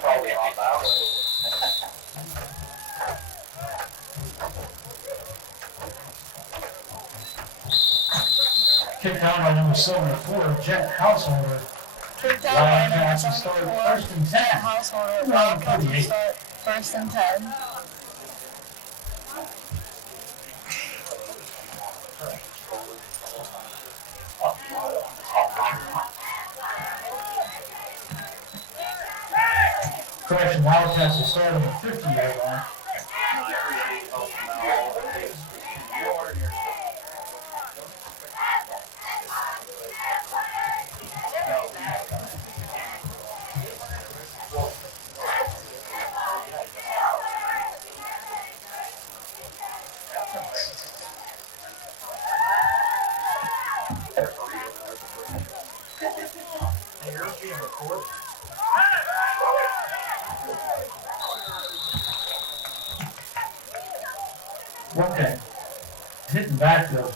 probably off hours. Kicked out by number 74, Jet Householder. Kicked out by number Wildcats will start 74, first and 10. Jet Householder. Wildcats will start first and 10. Correction, Wildcats will start on the 50-yard line. Okay. Hitting backfield.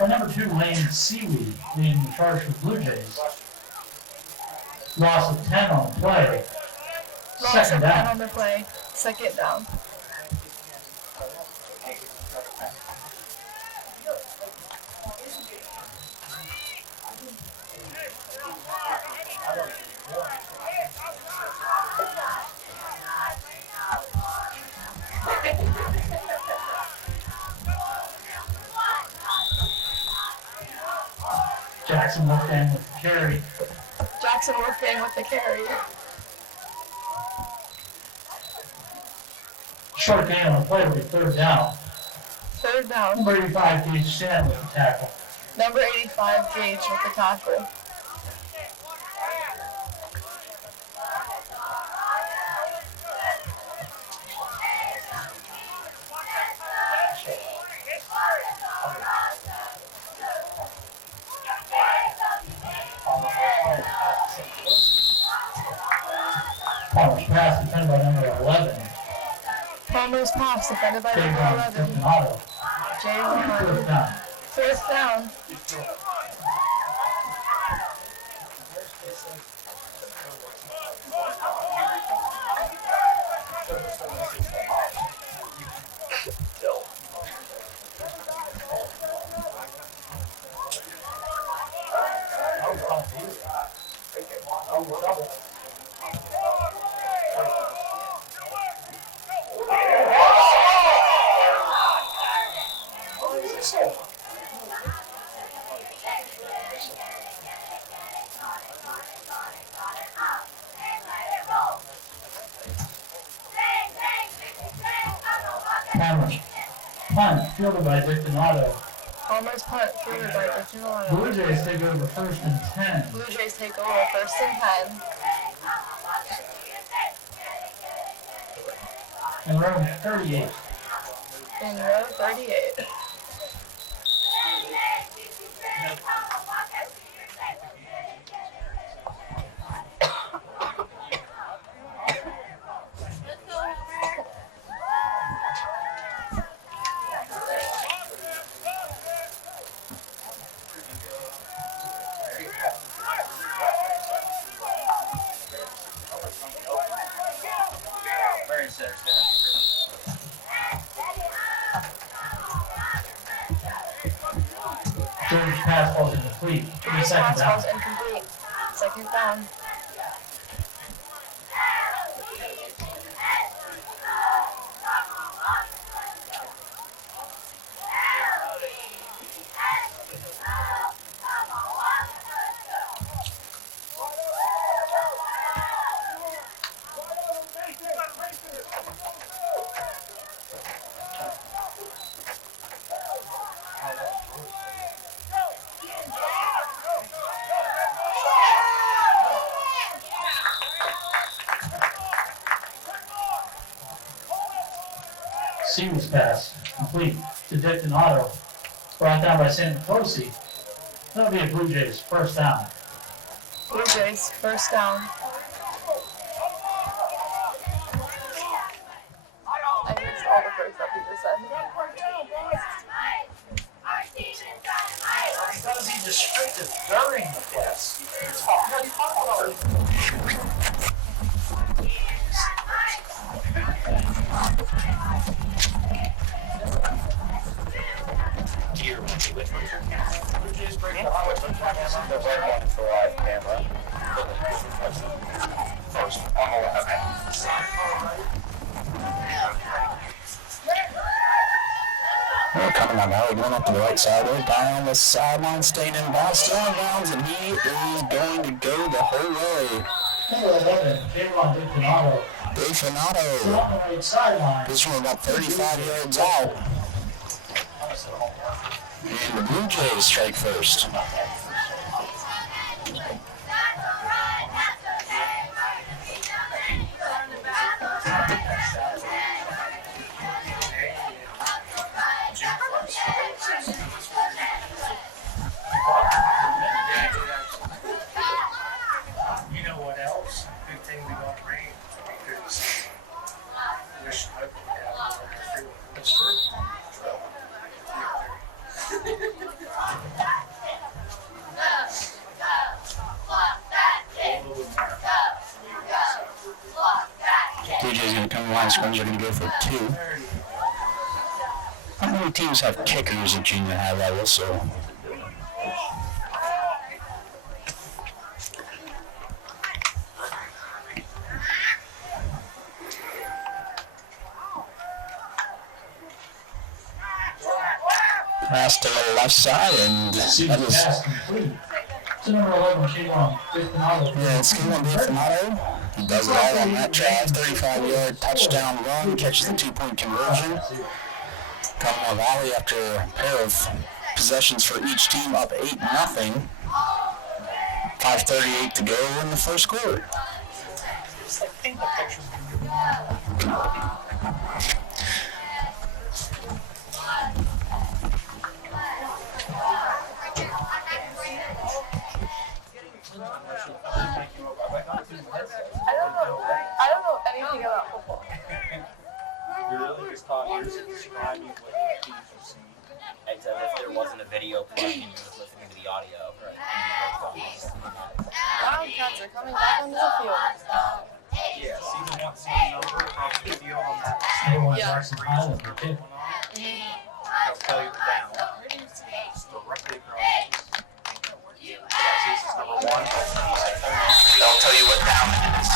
By number 2, Lane Seaweed being charged with Blue Jays. Loss of 10 on the play. Loss of 10 on the play. Second down. Jackson Wolfgang with the carry. Jackson Wolfgang with the carry. Short gain on the play will be third down. Third down. Number 85, Gage Shannon with the tackle. Number 85, Gage with the tackle. Palmer's pass defended by number 11. Palmer's pass defended by number 11. Jalen Fourth down. Fourth down. Palmer's punt fielded by Dick Donato. Palmer's punt fielded by Dick Donato. Blue Jays take over first and 10. Blue Jays take over first and 10. And row 38. In row 38. George's pass falls incomplete. His pass falls incomplete. Second down. Seaweed's pass complete to Dick Donato. Brought down by Santa Closie. That'll be a Blue Jays first down. Blue Jays first down. I missed all the first that people said. It's got to be descriptive during the pass. You gotta talk about it. The red one for live camera. First, on the left. Well, Conemaugh Valley going up to the right side. We're down the sideline, staying in bounds, still in bounds, and he is going to go the whole way. Number 11, Kierra Still on the right sideline. This one about 35 yards out. And the Blue Jays strike first. You know what else? Good thing we got rain because there's smoke down there. That's true. Blue Jays going to come line scrimmage. They're going to go for 2. How many teams have kickers at junior high level? So. Pass to the left side, and that is. Pass complete. To number 11, Kierra Still. Yeah, it's going to be Fanato. He does it all on that drive. 35-yard touchdown run, catches the 2-point conversion. Conemaugh Valley, after a pair of possessions for each team, up 8-0. 5:38 to go in the first quarter. I think the picture's I don't know anything about football. You're really just taught here to describe what the teams are seeing. It's as if there wasn't a video playing and you were listening to the audio. Right. Wildcats are coming back onto the field. Yeah, see the number of the video on that. Yeah. They'll tell you the down. It's directly across. Yeah, see, this is number 1. They'll tell you what down it is.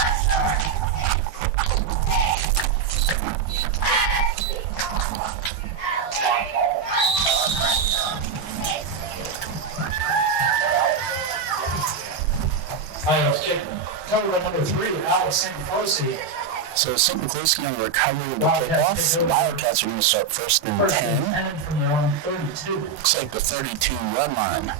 Cover number 3, Alex St. So St. Nicholas on the recovery of the kickoff. The Wildcats are going to start first and 10. From their own 32. Looks like the 32 run line.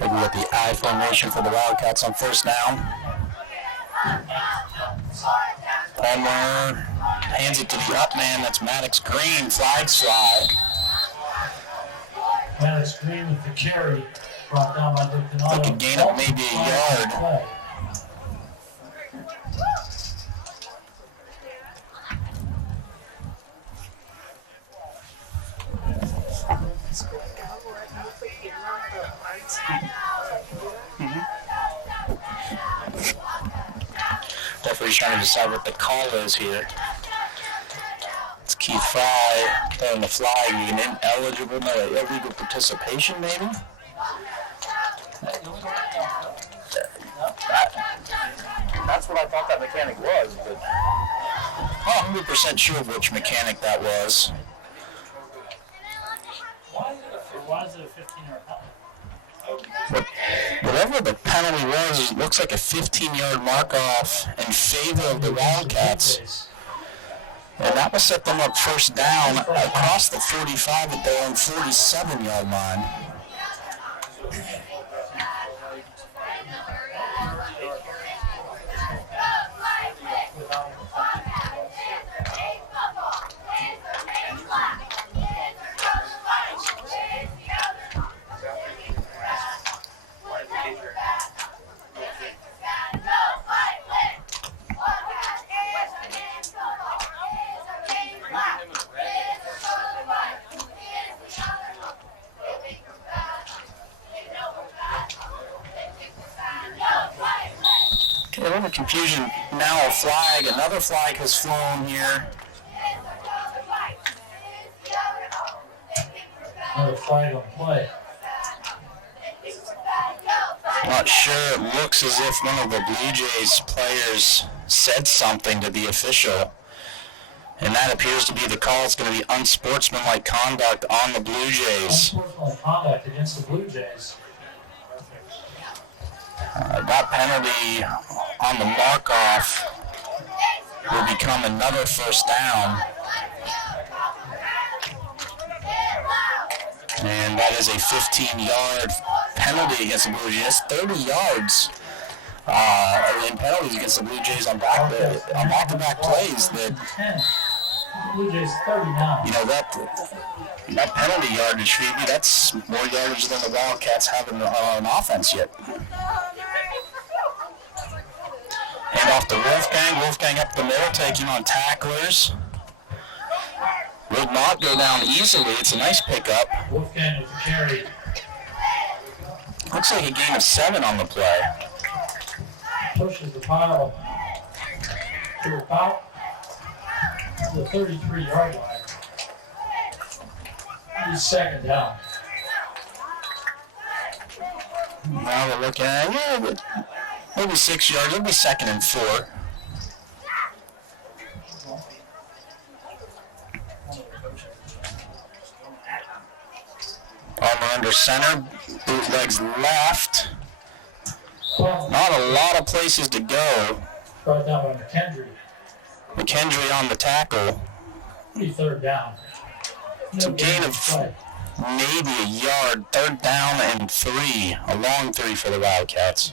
Looking at the I formation for the Wildcats on first down. Palmer hands it to the up man. That's Maddox Green. Flags fly. Maddox Green with the carry. Brought down by Donato. They could gain up maybe a yard. Referee's trying to decide what the call is here. It's Keith Fry throwing the flag. An ineligible, no, illegal participation, maybe? That's what I thought that mechanic was, but I'm not 100% sure of which mechanic that was. Why is it a 15-yard But whatever the penalty was, it looks like a 15-yard mark-off in favor of the Wildcats. And that will set them up first down across the 45 at their own 47-yard line. confusion. Now a flag. Another flag has flown here. Another flag on play. Not sure. It looks as if one of the Blue Jays players said something to the official. And that appears to be the call. It's going to be unsportsmanlike conduct on the Blue Jays. Unsportsmanlike conduct against the Blue Jays. That penalty on the mark-off will become another first down. And that is a 15-yard penalty against the Blue Jays. 30 yards in penalties against the Blue Jays on back-to-back plays. That, Blue Jays 39. you know, that penalty yardage, Phoebe, that's more yardage than the Wildcats have on offense yet. Hand off to Wolfgang. Wolfgang up the middle, taking on tacklers. Will not go down easily. It's a nice pickup. Wolfgang with the carry. Looks like a gain of 7 on the play. Pushes the pile to about the 33-yard line. He's second down. Now we're looking at maybe 6 yards. It'll be 2nd and 4. Palmer under center, bootlegs left. Not a lot of places to go. Brought down by McKendry. McKendry on the tackle. Pretty third down. It's a gain of maybe a yard. 3rd down and 3. A long 3 for the Wildcats.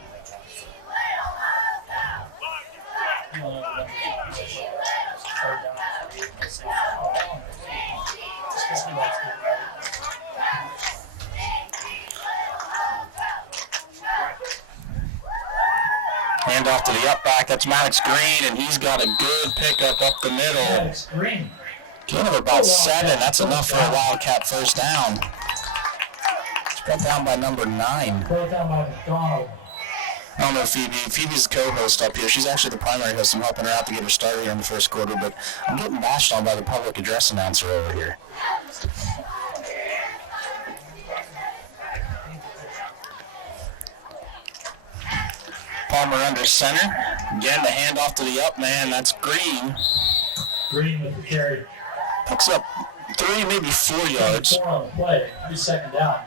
Hand off to the up back. That's Maddox Green, and he's got a good pickup up the middle. Maddox Green. Gain of about 7. That's enough for a Wildcat first down. It's brought down by number 9. Brought down by McDonald. I don't know Phoebe. Phoebe's the co-host up here. She's actually the primary host. I'm helping her out to get her started here in the first quarter, but I'm getting bashed on by the public address announcer over here. Palmer under center. Again, the handoff to the up man. That's Green. Green with the carry. Picks up 3, maybe 4 yards. 4 on the play. He's second down.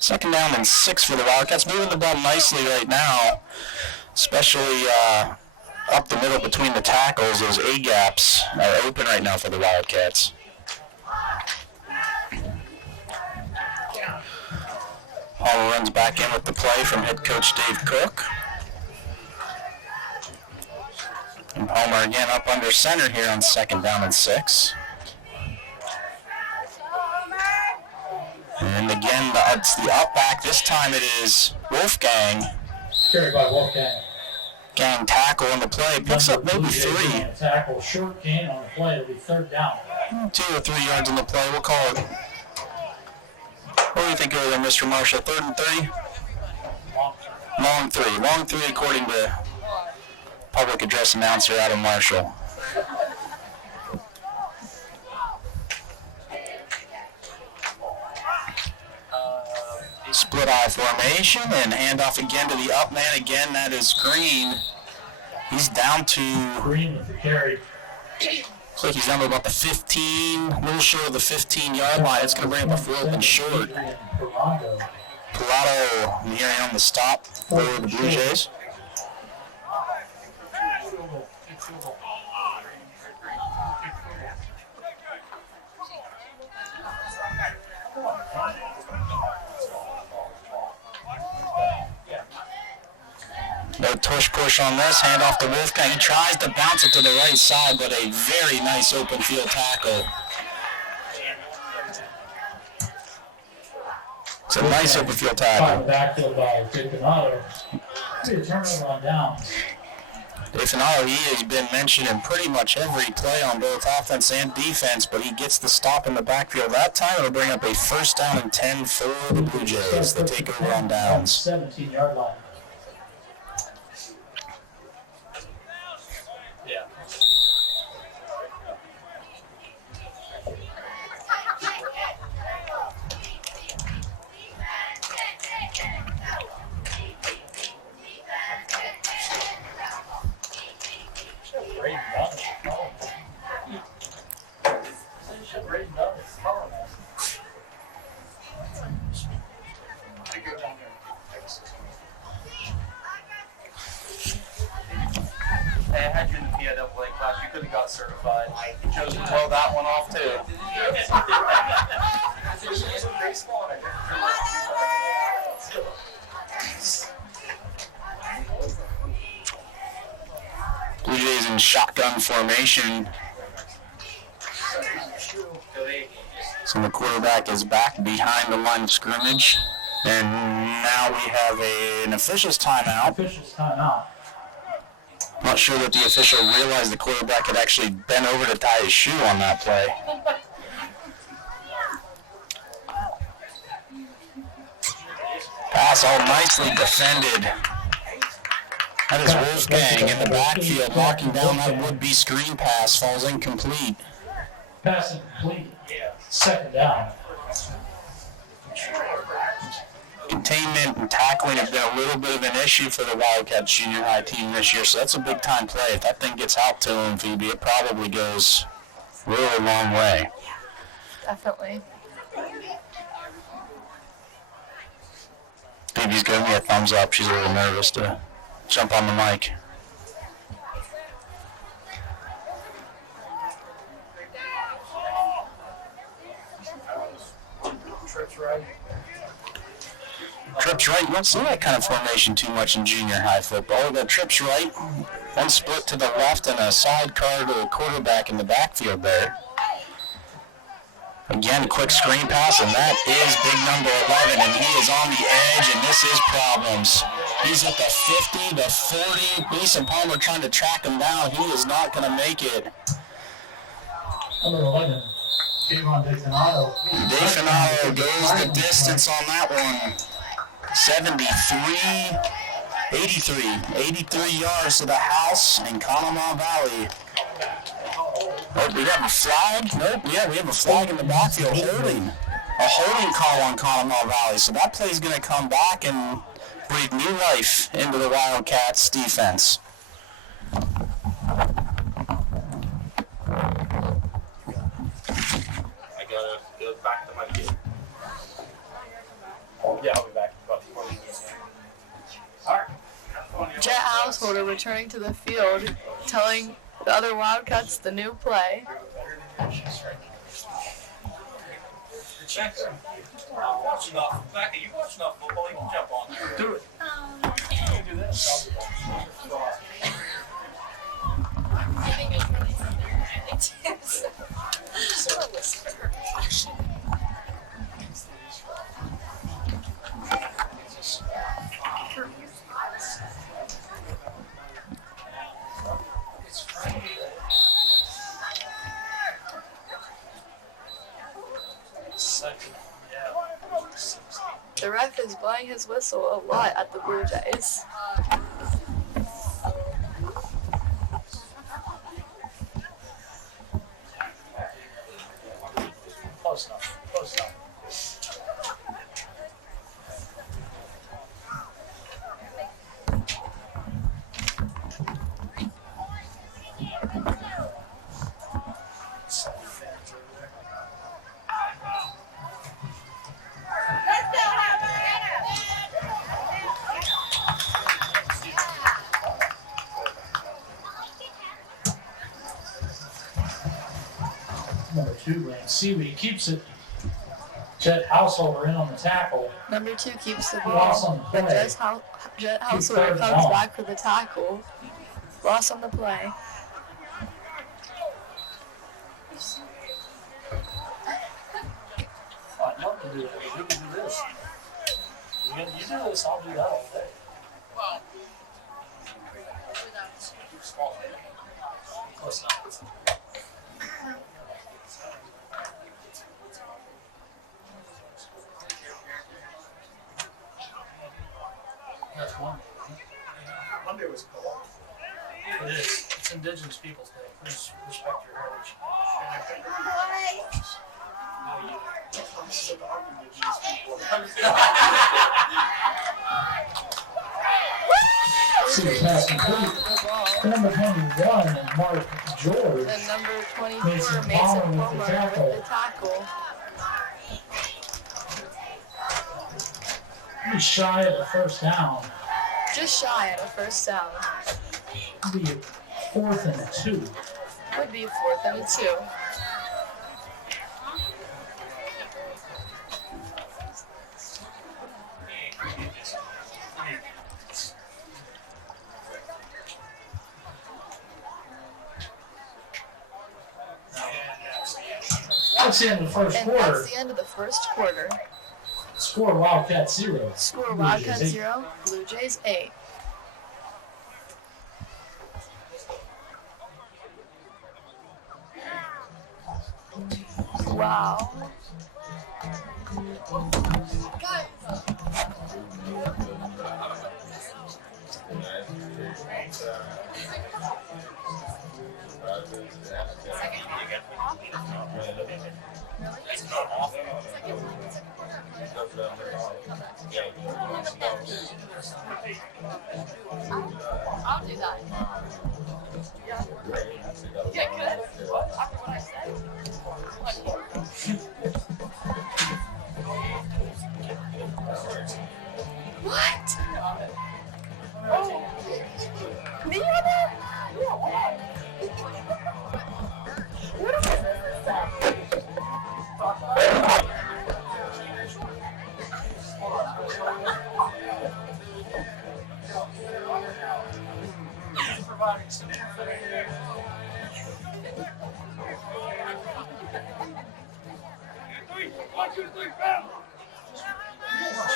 2nd down and 6 for the Wildcats. Moving the ball nicely right now, especially up the middle between the tackles. Those A-gaps are open right now for the Wildcats. Palmer runs back in with the play from head coach Dave Cook. And Palmer again up under center here on 2nd down and 6. And again, it's the up back. This time it is Wolfgang. Carried by Wolfgang. Gang tackle on the play. Picks up maybe 3. Tackle, short gain on the play. It'll be 3rd down. 2 or 3 yards on the play. We'll call it. What do you think over there, Mr. Marshall? 3rd and 3? Long 3. Long 3 according to public address announcer Adam Marshall. Split eye formation and handoff again to the up man. Again, that is Green. He's down to... Green with the carry. Looks like he's down to about the 15, a little short of the 15-yard line. It's going to bring up a 4th and short. Pilato nearing on the stop for the Blue Jays. No push on this. Hand off to Wolfgang. He tries to bounce it to the right side, but a very nice open field tackle. It's a nice open field tackle. Backfield by Donado. See a turnover on downs. Donado, he has been mentioned in pretty much every play on both offense and defense, but he gets the stop in the backfield. That time it'll bring up a 1st down and 10 for the Blue Jays. They take over on downs. 17-yard line. Hey, I had you in the PIAA class. You could have got certified. You chose to blow that one off too. Blue Jays in shotgun formation. So the quarterback is back behind the line of scrimmage. And now we have an official's timeout. Officials timeout. Not sure that the official realized the quarterback had actually bent over to tie his shoe on that play. Pass all nicely defended. That is Wolfgang in the backfield knocking down that would-be screen pass. Falls incomplete. Pass incomplete. Second down. Containment and tackling have been a little bit of an issue for the Wildcats junior high team this year, so that's a big time play. If that thing gets out to him, Phoebe, it probably goes a really long way. Definitely. Phoebe's giving me a thumbs up. She's a little nervous to jump on the mic. Trips right. You don't see that kind of formation too much in junior high football. The trips right, one split to the left and a sidecar to the quarterback in the backfield there. Again, a quick screen pass, and that is big number 11, and he is on the edge, and this is problems. He's at the 50, the 40. Mason Palmer trying to track him down. He is not going to make it. Number 11. Definado goes the distance on that one. 83 yards to the house in Conemaugh Valley. Oh, we have a flag? Nope, yeah, we have a flag in the backfield holding. A holding call on Conemaugh Valley. So that play is going to come back and breathe new life into the Wildcats defense. I gotta go back to my kid. Yeah, I'll be back in about 20 minutes. Alright. Jet Householder returning to the field, telling the other Wildcats the new play. Shank, you watching enough football, you can jump on there. Do it. You can do this. The ref is blowing his whistle a lot at the Blue Jays. Close enough. Close enough. Number 2, Lane Seaweed keeps it. Jet Householder in on the tackle. Number 2 keeps the Loss on ball. the play. Jet Householder comes back for the tackle. Loss on the play. I'd love to do that. We can do this. You do this, I'll do that all day. Close enough. That's one. Monday was cool. It is. It's Indigenous Peoples Day. Please respect your heritage. See, pass complete. Number 21, Mark George. And number 24, Mason Mason Palmer Palmer with the tackle. with the tackle. He's shy of the first down. Just shy of a first down. Be 4th and 2. Would be 4th and 2. That's the end of the first And quarter. that's the end of the first quarter. Score Wildcats 0. Score Blue Jays Wildcats 8. 0, Blue Jays 8. Wow. I'll do that. Yeah, good. After what I said. What? Oh. Me on that? What is this?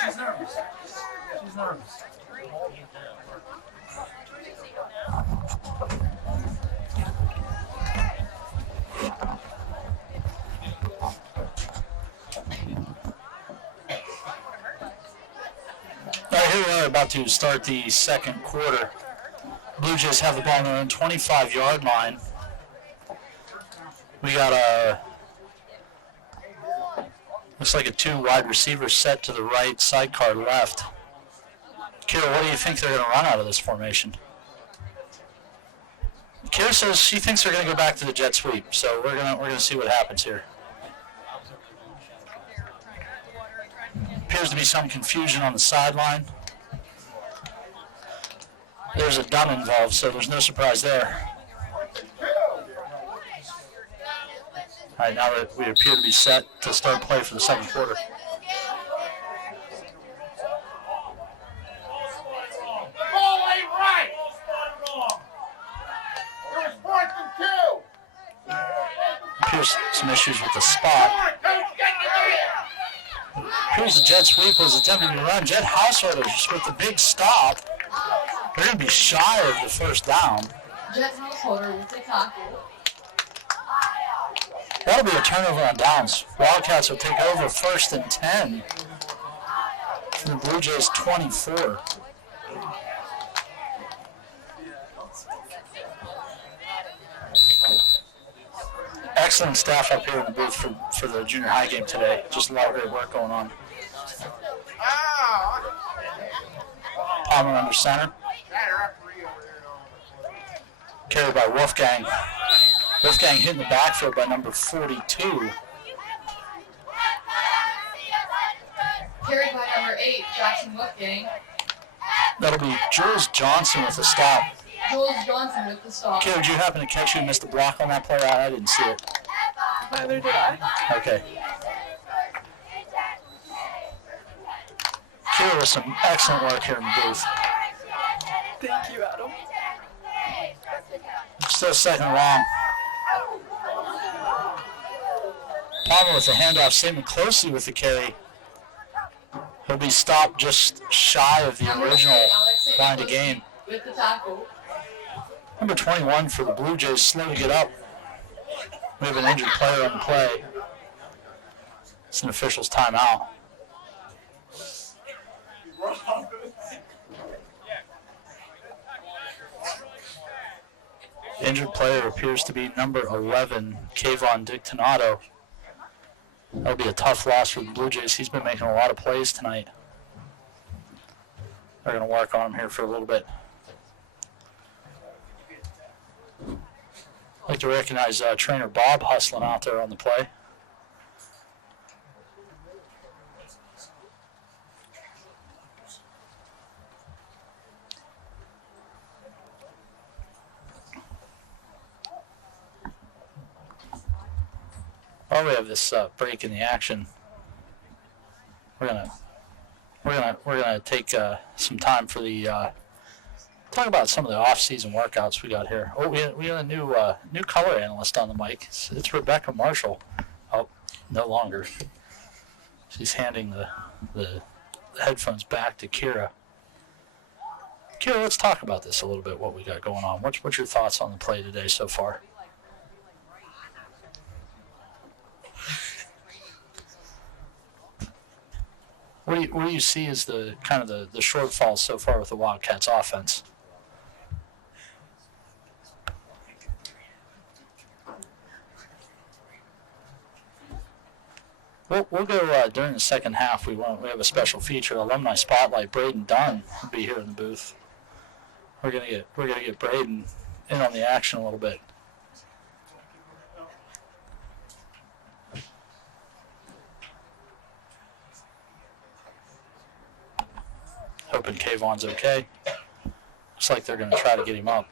She's nervous. She's nervous. All right, here we are about to start the second quarter. Blue Jays have the ball on their own 25-yard line. We got looks like a 2 wide receiver set to the right, sidecar left. Kierra, what do you think they're going to run out of this formation? Kierra says she thinks they're going to go back to the jet sweep, so we're gonna see what happens here. Appears to be some confusion on the sideline. There's a Dunn involved, so there's no surprise there. All right, now that we appear to be set to start play for the second quarter. Ball ain't right. There's 4th and 2. Appears some issues with the spot. Appears the jet sweep was attempting to run. Jet Householders with the big stop. They're going to be shy of the first down. Jet Householder with the tackle. That'll be a turnover on downs. Wildcats will take over 1st and 10 from the Blue Jays 24. Excellent staff up here in the booth for the junior high game today. Just a lot of great work going on. Palmer under center. Carried by Wolfgang. Wolfgang hit in the backfield by number 42. Carried by number 8, Jackson Wolfgang. That'll be Jules Johnson with a stop. Jules Johnson with the stop. Kierra, did you happen to catch who missed the block on that play? I didn't see it. Neither did I. Okay. Kierra with some excellent work here in the booth. Thank you, Adam. Still second and long. Palmer with the handoff, Statement closely with the carry. He'll be stopped just shy of the original line of game. With the tackle. Number 21 for the Blue Jays, slow to get up. We have an injured player on the play. It's an official's timeout. The injured player appears to be number 11, Kayvon Dictonato. That'll be a tough loss for the Blue Jays. He's been making a lot of plays tonight. They're going to work on him here for a little bit. I'd like to recognize trainer Bob hustling out there on the play. While we have this break in the action, we're gonna take some time for the talk about some of the off-season workouts we got here. Oh, we got a new color analyst on the mic. It's Rebecca Marshall. Oh, no longer. She's handing the headphones back to Kierra. Kierra, let's talk about this a little bit. What we got going on? What's your thoughts on the play today so far? What do you see as the kind of the shortfalls so far with the Wildcats offense? We'll go during the second half. We have a special feature, alumni spotlight. Braden Dunn will be here in the booth. We're gonna get Braden in on the action a little bit. Hoping Kayvon's okay. Looks like they're gonna try to get him up.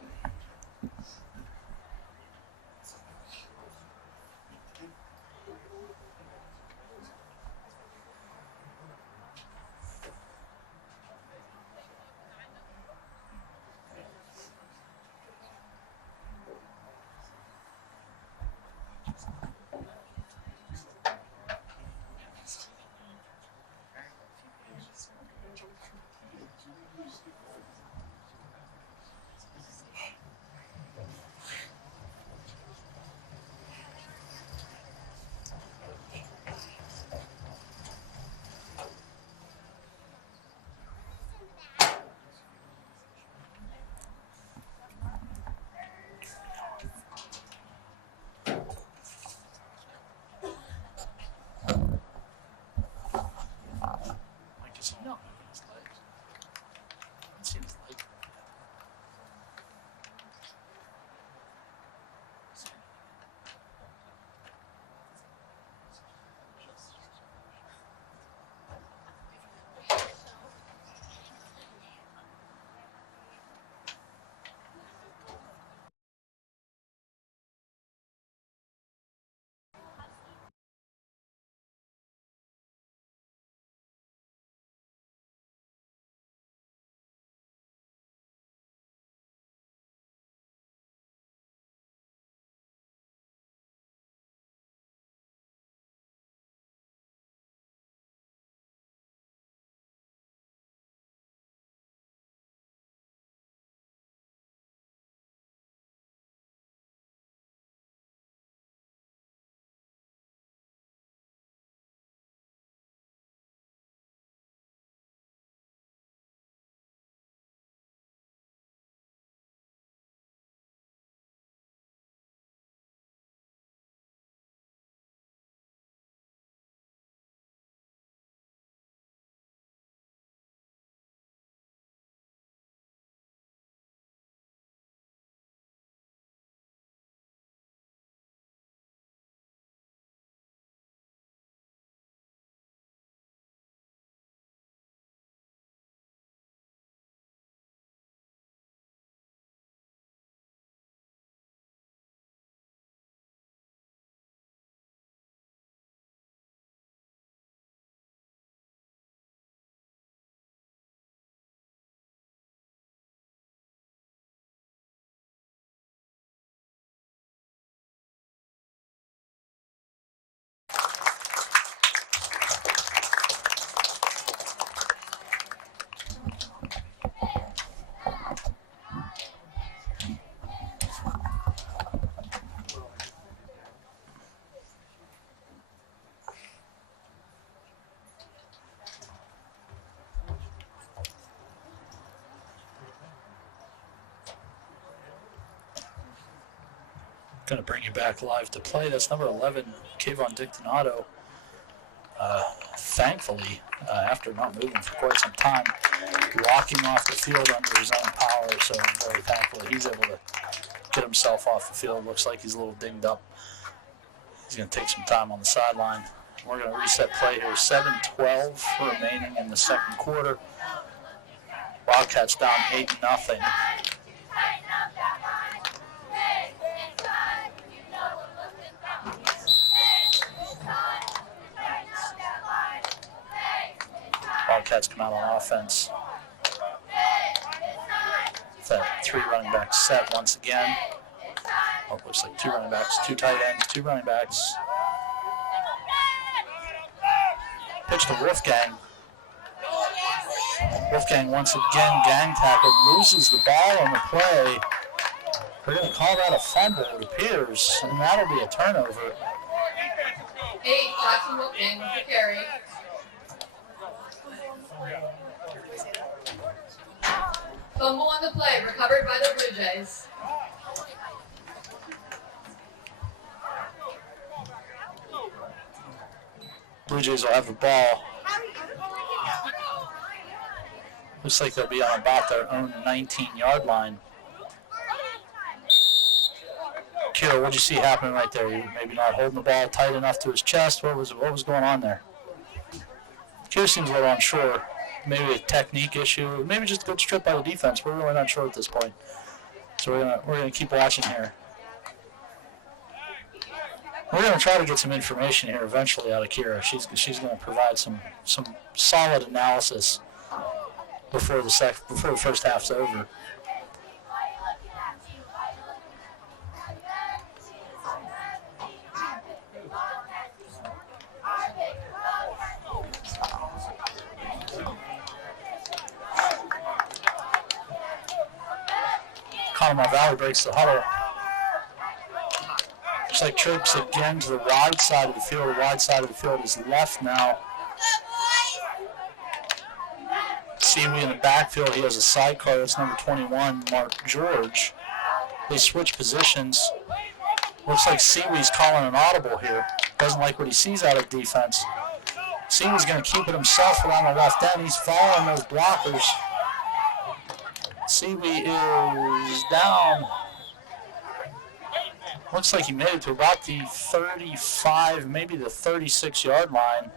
Going to bring you back live to play. That's number 11, Kayvon Dictonato. Thankfully, after not moving for quite some time, walking off the field under his own power. So I'm very thankful that he's able to get himself off the field. Looks like he's a little dinged up. He's going to take some time on the sideline. We're going to reset play here. 7:12 remaining in the second quarter. Wildcats down 8-0. Wildcats come out on offense. That 3 running back set once again. Oh, looks like 2 running backs, 2 tight ends, 2 running backs. Pitch to Wolfgang. Wolfgang once again gang tackled, loses the ball on the play. We're going to call that a fumble, it appears, and that'll be a turnover. 8, Jackson Wolfgang with the carry. Fumble on the play, recovered by the Blue Jays. Blue Jays will have the ball. Looks like they'll be on about their own 19-yard line. Kierra, what did you see happening right there? You maybe not holding the ball tight enough to his chest. What was going on there? Kierra seems a little unsure. Maybe a technique issue. Maybe just a good strip by the defense. We're really not sure at this point. So we're gonna keep watching here. We're going to try to get some information here eventually out of Kierra. She's going to provide some solid analysis before the first half's over. Conemaugh Valley breaks the huddle. Looks like trips again to the wide side of the field. The wide side of the field is left now. Seawee in the backfield. He has a sidecar. That's number 21, Mark George. They switch positions. Looks like Seawee's calling an audible here. Doesn't like what he sees out of defense. Seawee's going to keep it himself around the left end. He's following those blockers. Seawee is down. Looks like he made it to about the 35, maybe the 36-yard line.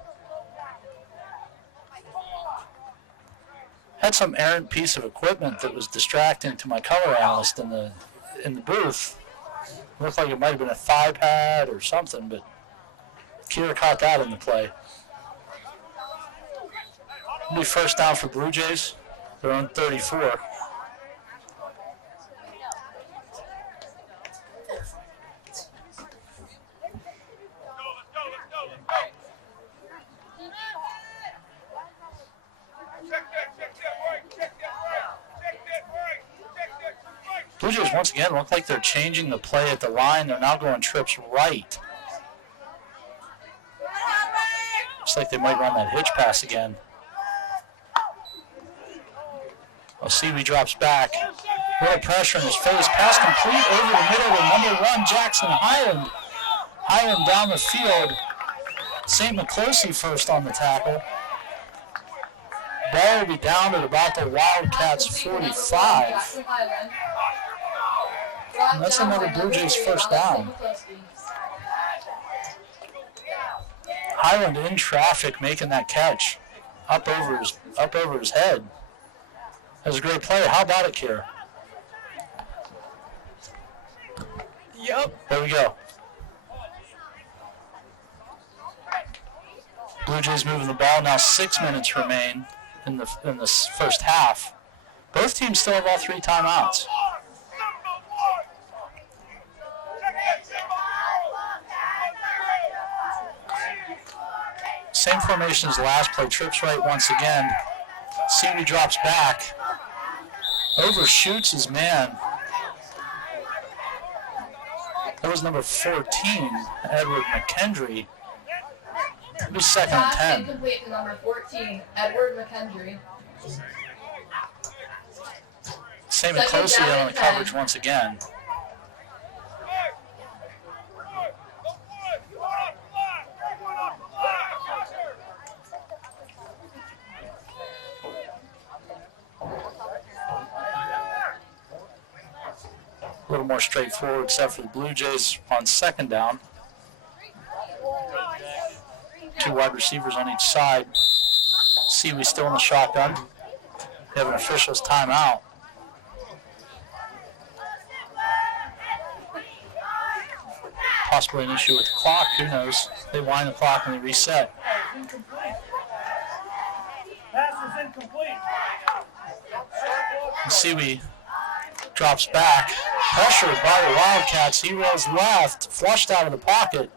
Had some errant piece of equipment that was distracting to my color analyst in the booth. Looked like it might have been a thigh pad or something, but Kierra caught that in the play. It'll be first down for Blue Jays. They're on 34. Blue Jays once again look like they're changing the play at the line. They're now going trips right. Looks like they might run that hitch pass again. Oh, Seawee drops back. A little pressure in his face. Pass complete over the middle to number 1, Jackson Highland. Highland down the field. St. McCloskey first on the tackle. Ball will be down at about the Wildcats 45. And that's another Blue Jays first down. Highland in traffic making that catch. Up over his head. That was a great play. How about it, Kierra? Yep. There we go. Blue Jays moving the ball. Now 6 minutes remain in the first half. Both teams still have all 3 timeouts. Same formation as the last play. Trips right once again. Seawee drops back. Overshoots his man. That was number 14, Edward McKendry. It was second and 10. Incomplete to number 14, Edward McKendry. Same and closely on the coverage once again. A little more straightforward except for the Blue Jays on second down. 2 wide receivers on each side. Seawee still in the shotgun. They have an official's timeout. Possibly an issue with the clock, who knows? They wind the clock and they reset. Pass Seaweed drops back. Pressured by the Wildcats. He rolls left, flushed out of the pocket.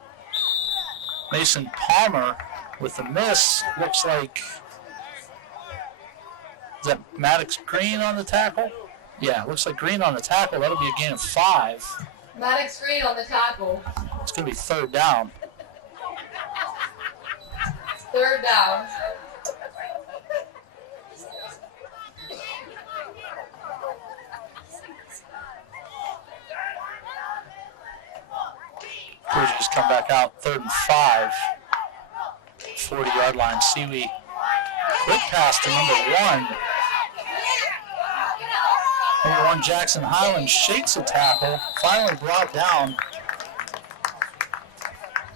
Mason Palmer with the miss. Looks like, is that Maddox Green on the tackle? Yeah, looks like Green on the tackle. That'll be a gain of 5. Maddox Green on the tackle. It's going to be 3rd down. 3rd down. Bridges come back out, 3rd and 5. 40-yard line. Seaweed. Quick pass to number 1. Number 1, Jackson Highland shakes a tackle. Finally brought down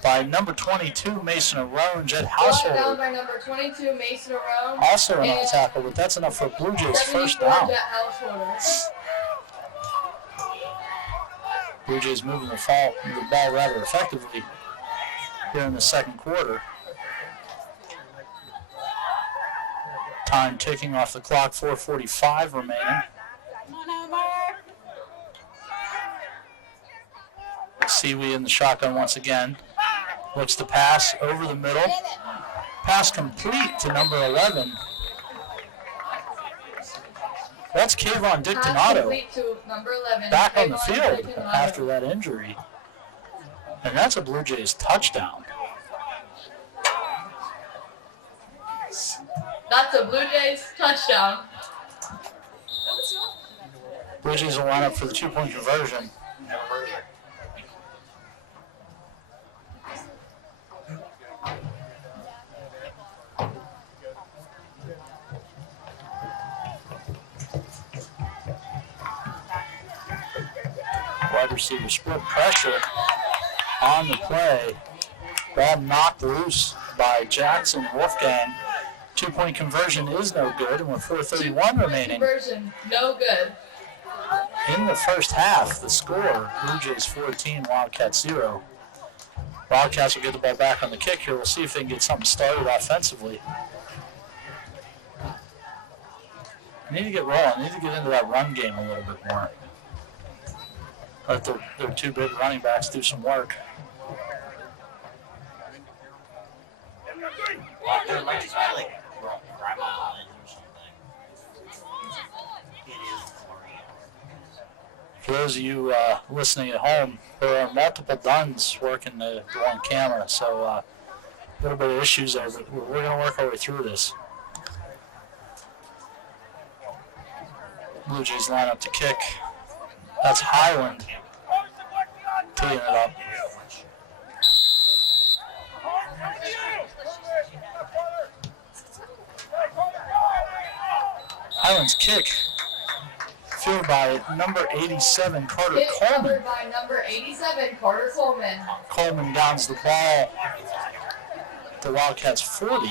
by number 22, Mason Arone. Jet Brought down Householder by number 22, Mason Arone. also in on the And tackle, but that's enough for Blue Jays 1st 74, down. Jet Householder. Blue Jays moving the ball rather effectively here in the 2nd quarter. Time ticking off the clock, 4:45 remaining. Seaweed in the shotgun once again. Looks to pass over the middle. Pass complete to number 11. That's Kayvon Pass Dictonato complete to number 11. back on the Kayvon field Dictonato. after that injury. And that's a Blue Jays touchdown. That's a Blue Jays touchdown. Blue Jays will line up for the 2-point conversion. Wide receiver split pressure on the play. Ball knocked loose by Jackson Wolfgang. 2-point conversion is no good, and with 4:31 remaining Conversion, no good. in the first half, the score, Blue Jays 14, Wildcats 0. Wildcats will get the ball back on the kick here. We'll see if they can get something started offensively. They need to get rolling. They need to get into that run game a little bit more. Let their 2 big running backs do some work. For those of you listening at home, there are multiple Dunns working the one camera, so a little bit of issues there, but we're going to work our way through this. Blue Jays line up to kick. That's Highland teeing it up. Highland's kick, fielded by number 87, Carter Hit Coleman. covered by number 87, Carter Coleman. Coleman downs the ball. The Wildcats 40.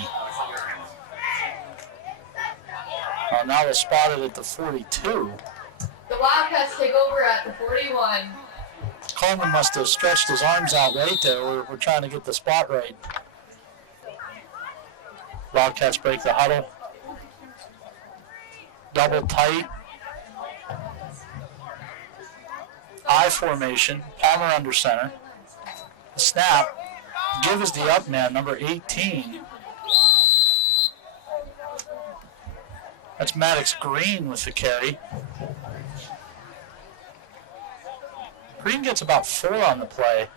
Now they're spotted at the 42. The Wildcats take over at the 41. Coleman must have stretched his arms out right there. We're trying to get the spot right. Wildcats break the huddle. Double tight. I formation. Palmer under center. The snap. Give is the up man, number 18. That's Maddox Green with the carry. Green gets about 4 on the play.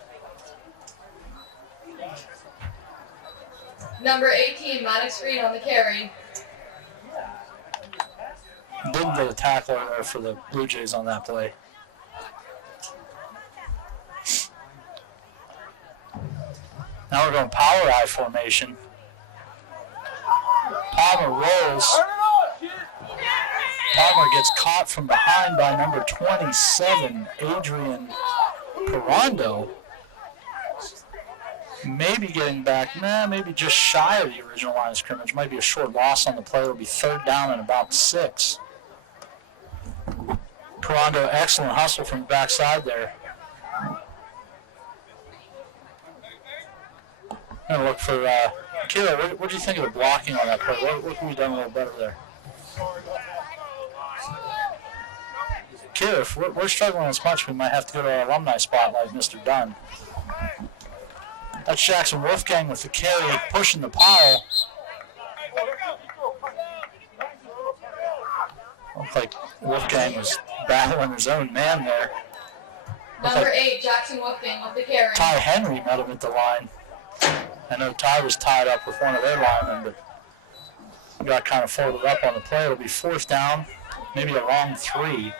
Number 18, Maddox Green on the carry. Didn't get a tackler there for the Blue Jays on that play. Now we're going power I formation. Palmer rolls. Palmer gets caught from behind by number 27, Adrian Carando. Maybe getting back, maybe just shy of the original line of scrimmage. Might be a short loss on the play. It'll be 3rd down and about 6. Carando, excellent hustle from the backside there. I'm going to look for, Kierra, what do you think of the blocking on that play? What could we have done a little better there? Kierra, if we're struggling as much, we might have to go to our alumni spot like Mr. Dunn. That's Jackson Wolfgang with the carry, pushing the pile. Looked like Wolfgang was battling his own man there. Number 8, Jackson Wolfgang with the carry. Ty Henry met him at the line. I know Ty was tied up with one of their linemen, but he got kind of folded up on the play. It'll be 4th down, maybe a long 3.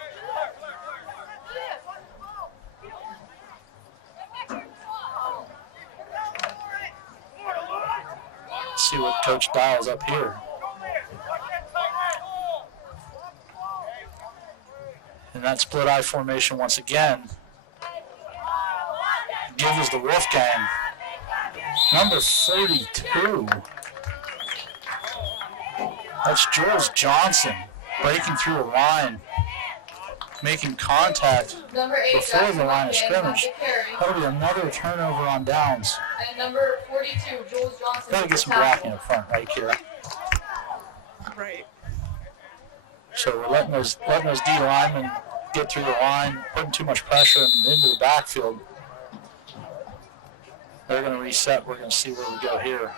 Let's see what Coach dials up here. And that split eye formation once again. Give is the Wolfgang. Number 42. That's Jules Johnson breaking through a line, making contact Number 8, before Jackson the line of Wolfgang scrimmage. with the carry. That'll be another turnover on downs. And number 42, Jules Johnson. Gotta with get the some tackle. blocking up front, right, Kierra? Right. So we're letting those D linemen get through the line, putting too much pressure into the backfield. They're going to reset. We're going to see where we go here.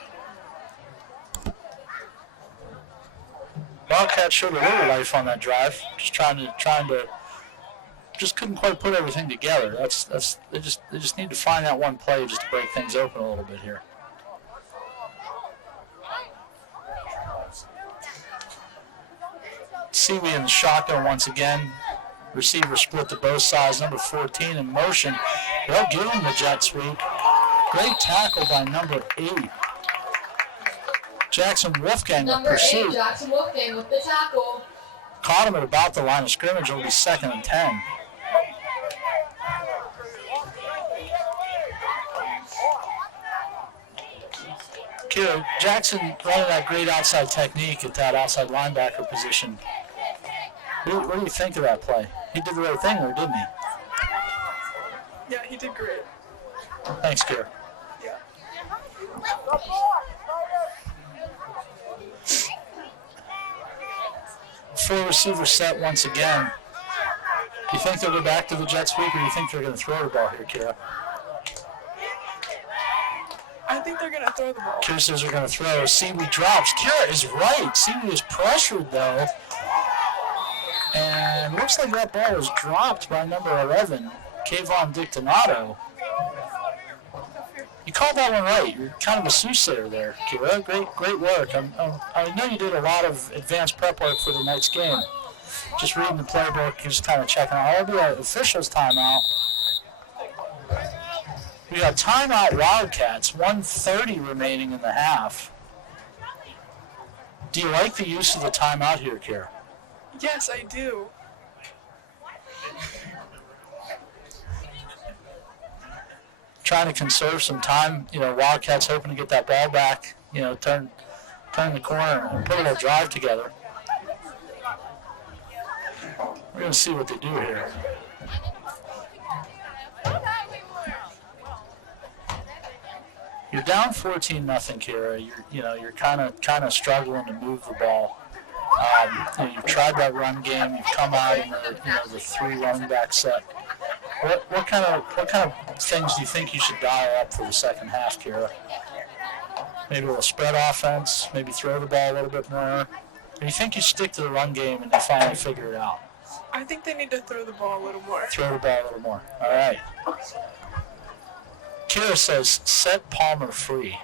Wildcats showed a little life on that drive. Just trying to, just couldn't quite put everything together. They just need to find that one play just to break things open a little bit here. Seaweed in the shotgun once again. Receiver split to both sides. Number 14 in motion. They'll give him the jet sweep. Great tackle by number 8. Jackson Wolfgang with Number 8, pursuit. Jackson Wolfgang with the tackle. Caught him at about the line of scrimmage. It'll be 2nd and 10. Kierra, Jackson running that great outside technique at that outside linebacker position. What do you think of that play? He did the right thing there, didn't he? Yeah, he did great. Thanks, Kierra. Yeah. Full receiver set once again. Do you think they'll go back to the jet sweep, or do you think they're going to throw the ball here, Kierra? I think they're going to throw the ball. Kierra says they're going to throw. Seaweed drops. Kierra is right. Seaweed is pressured, though. And looks like that ball was dropped by number 11, Kayvon Dictonato. You called that one right. You're kind of a soothsayer there, Kierra. Great work. I know you did a lot of advanced prep work for the next game. Just reading the playbook, just kind of checking out. I'll do an official's timeout. We got timeout Wildcats, 1:30 remaining in the half. Do you like the use of the timeout here, Kierra? Yes, I do. Trying to conserve some time. You know, Wildcats hoping to get that ball back. You know, turn the corner and put a little drive together. We're going to see what they do here. You're down 14-0, Kierra. You're kind of struggling to move the ball. You've tried that run game. You've come out in the 3 running back set. What kind of things do you think you should dial up for the second half, Kierra? Maybe a little spread offense. Maybe throw the ball a little bit more. Or do you think you stick to the run game and you finally figure it out? I think they need to throw the ball a little more. Throw the ball a little more. All right. Kierra says, set Palmer free.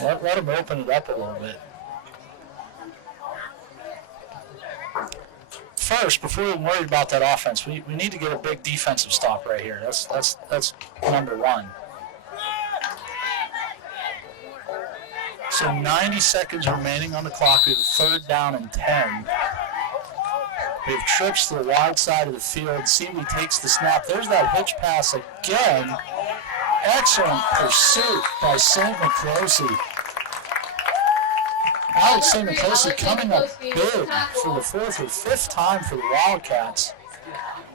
Let him open it up a little bit. First, before we're worried about that offense, we need to get a big defensive stop right here. That's number 1. So 90 seconds remaining on the clock. We have 3rd down and 10. We have trips to the wide side of the field. Seaweed takes the snap. There's that hitch pass again. Excellent pursuit by St. McCloskey. Alex St. McCloskey coming up big for the 4th or 5th time for the Wildcats.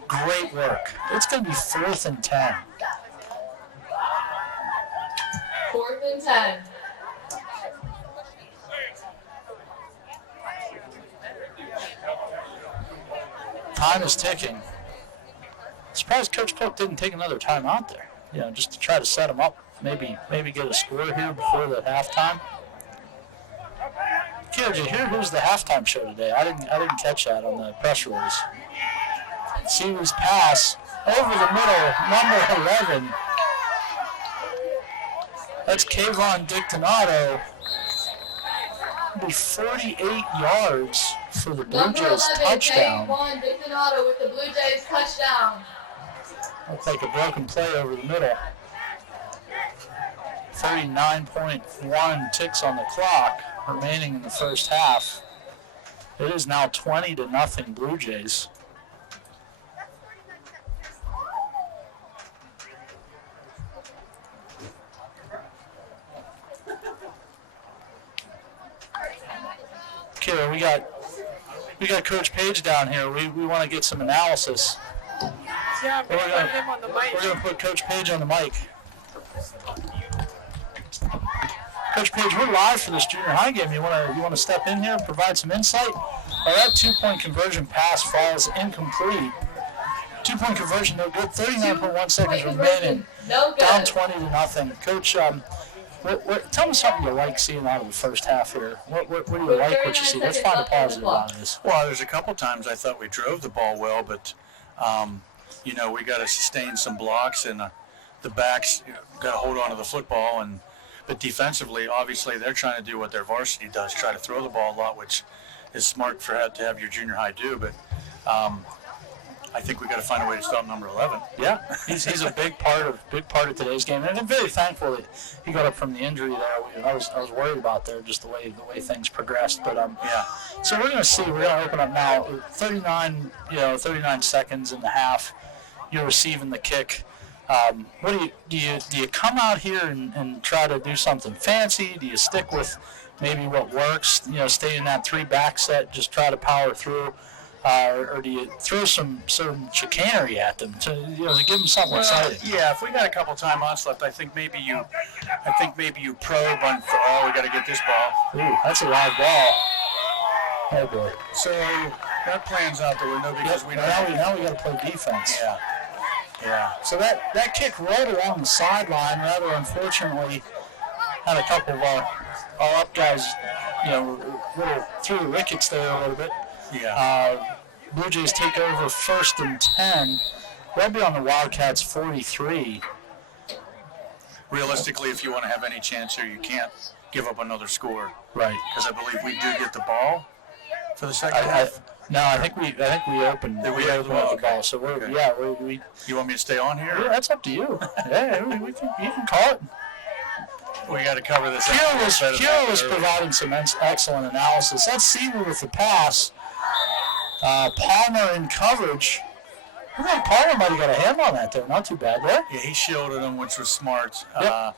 Great work. It's going to be 4th and 10. 4th and 10. Time is ticking. Surprised Coach Cook didn't take another timeout there. You know, just to try to set him up. Maybe get a score here before the halftime. Kierra, did you hear who's the halftime show today? I didn't catch that on the press release. Phoebe's pass over the middle, number 11. That's Kayvon Dictonato. It'll be 48 yards for the Blue Jays touchdown. Kayvon Dictonato with the Blue Jays touchdown. Looks like a broken play over the middle. 39.1 ticks on the clock remaining in the first half. It is now 20-0 Blue Jays. Kierra, we got Coach Page down here. We want to get some analysis. Yeah, I'm going to put him on the mic. We're going to put Coach Page on the mic. Coach Page, we're live for this junior high game. You want to step in here and provide some insight? Well, that 2-point conversion pass falls incomplete. 2-point conversion, no good. 39.1 seconds remaining. No good. Down 20-0. Coach, tell me something you like seeing out of the first half here. What do you like what you see? Let's find a positive out of this. Well, there's a couple times I thought we drove the ball well, but we got to sustain some blocks, and the backs got to hold on to the football. But defensively, obviously, they're trying to do what their varsity does, try to throw the ball a lot, which is smart to have your junior high do. But I think we got to find a way to stop number 11. Yeah, he's a big part of today's game, and I'm very thankful that he got up from the injury there. I was worried about there just the way things progressed, but yeah. So we're gonna see. We're gonna open up now. 39 seconds in the half. You're receiving the kick. What do you come out here and try to do something fancy? Do you stick with maybe what works? Stay in that 3-back set, just try to power through. Or do you throw some chicanery at them to give them something exciting? Yeah, if we got a couple timeouts left, I think maybe you probe on. Oh, we got to get this ball. Ooh, that's a live ball. Oh boy. So that plan's out the window because we don't. Now we got to play defense. Yeah. So that kick right along the sideline, rather unfortunately, had a couple of our up guys, little through the wickets there a little bit. Yeah. Blue Jays take over 1st and 10. They'll be on the Wildcats 43. Realistically, if you want to have any chance here, you can't give up another score. Right. Because I believe we do get the ball for the second half. No, I think we opened. Did we opened open the okay. ball? So we. You want me to stay on here? Yeah, that's up to you. Yeah, you can call it. We got to cover this. Kierra was providing some excellent analysis. That's Seaver with the pass. Palmer in coverage. I think Palmer might have got a hand on that there. Not too bad there. Yeah, he shielded him, which was smart. Yep.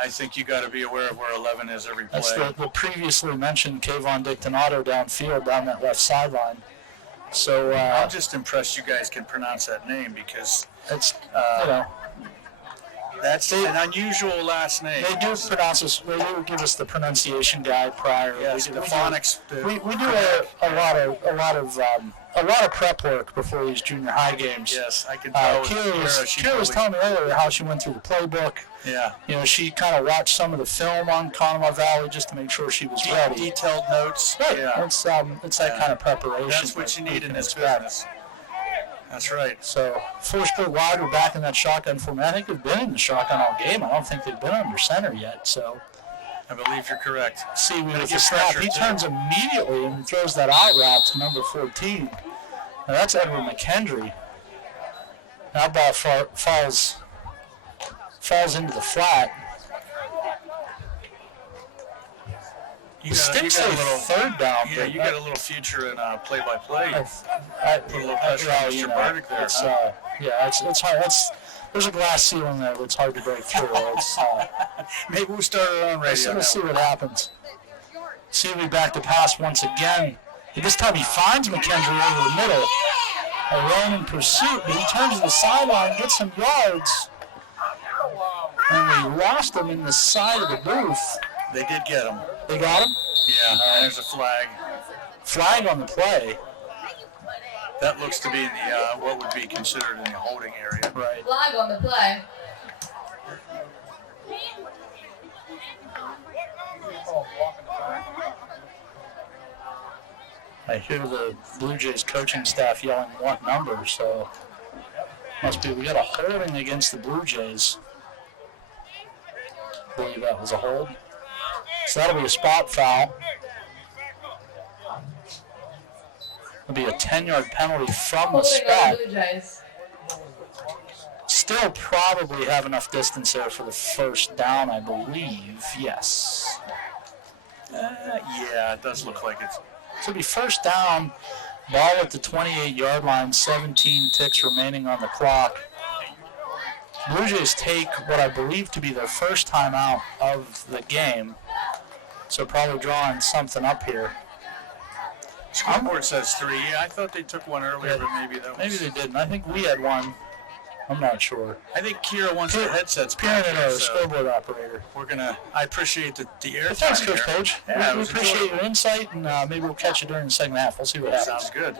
I think you got to be aware of where 11 is every play. That's the previously mentioned Kayvon Dictonato downfield down that left sideline. So I'm just impressed you guys can pronounce that name because it's that's an unusual last name. They do pronounce us. They do give us the pronunciation guide prior. Yes, the phonics. We do a lot of prep work before these junior high games. Yes, I can tell. Kierra was telling me earlier how she went through the playbook. Yeah. She kind of watched some of the film on Conemaugh Valley just to make sure she was ready. Detailed notes. Right. Yeah. It's that kind of preparation. That's what you need in this business. That's right. So, Forsberg wide, we're back in that shotgun format. I think they've been in the shotgun all game. I don't think they've been under center yet. So, I believe you're correct. See, with the snap, he turns immediately and throws that out route to number 14. Now, that's Edward McHenry. That ball falls into the flat. You got a little third down. Yeah, you got a little future in play-by-play. Put a little pressure on Mr. Burdick there. It's hard. There's a glass ceiling there that's hard to break through. Maybe we'll start our own radio. Let's see what happens. See we back to pass once again. This time he finds McKendry over the middle. A run in pursuit, but he turns to the sideline, gets some yards. And we lost him in the side of the booth. They did get him. They got him? Yeah, and there's a flag. Flag on the play. That looks to be in the what would be considered in the holding area. Right. Flag on the play. I hear the Blue Jays coaching staff yelling what number, so must be we got a holding against the Blue Jays. I believe that was a hold. So that'll be a spot foul. It'll be a 10-yard penalty from the Holding spot. on the Blue Jays. Still probably have enough distance there for the first down, I believe. Yes. Yeah, it does look like it's. So it'll be first down, ball at the 28-yard line, 17 ticks remaining on the clock. Blue Jays take what I believe to be their first time out of the game, so probably drawing something up here. Scoreboard says 3. Yeah, I thought they took one earlier, but maybe that was. Maybe they didn't. I think we had one. I'm not sure. I think Kierra wants the headsets Peering back at our here, so scoreboard operator. we're gonna. I appreciate the air. Thanks, Coach Page. Yeah, it we was appreciate enjoyable. your insight, and maybe we'll catch you during the second half. We'll see what happens. Sounds good.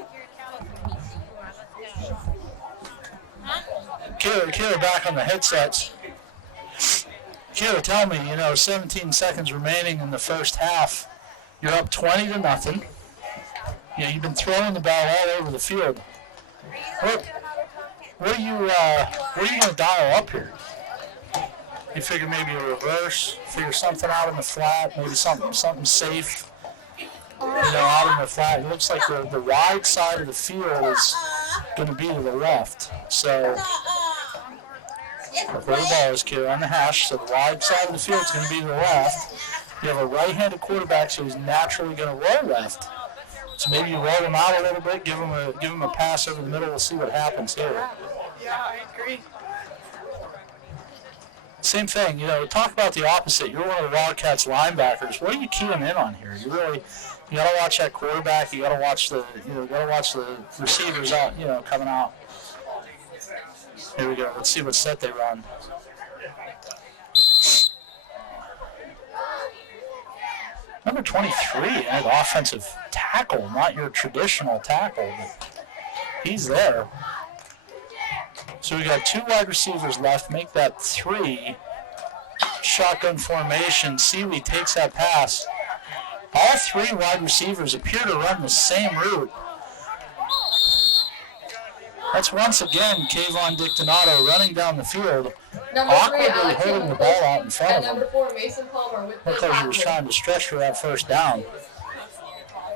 Kierra back on the headsets. Kierra, tell me, 17 seconds remaining in the first half. You're up 20-0. You've been throwing the ball all over the field. What are you going to dial up here? You figure maybe a reverse, figure something out in the flat, maybe something safe. Out in the flat. It looks like the wide side of the field is going to be to the left. So the ball is Kierra on the hash. So the wide side of the field is going to be to the left. You have a right-handed quarterback, so he's naturally going to roll left. So maybe you roll him out a little bit, give him a pass over the middle. We'll see what happens here. Yeah, I agree. Same thing, talk about the opposite. You're one of the Wildcats linebackers. What are you keying in on here? You gotta watch that quarterback. You gotta watch the receivers out, coming out. Here we go. Let's see what set they run. Number 23, an offensive tackle, not your traditional tackle, but he's there. So we got 2 wide receivers left. Make that 3. Shotgun formation. Seeley takes that pass. All 3 wide receivers appear to run the same route. That's once again Kayvon Dictonato running down the field, awkwardly holding the ball out in front of him. Number 4, Mason Palmer with the Looks like he was trying to stretch for that first down.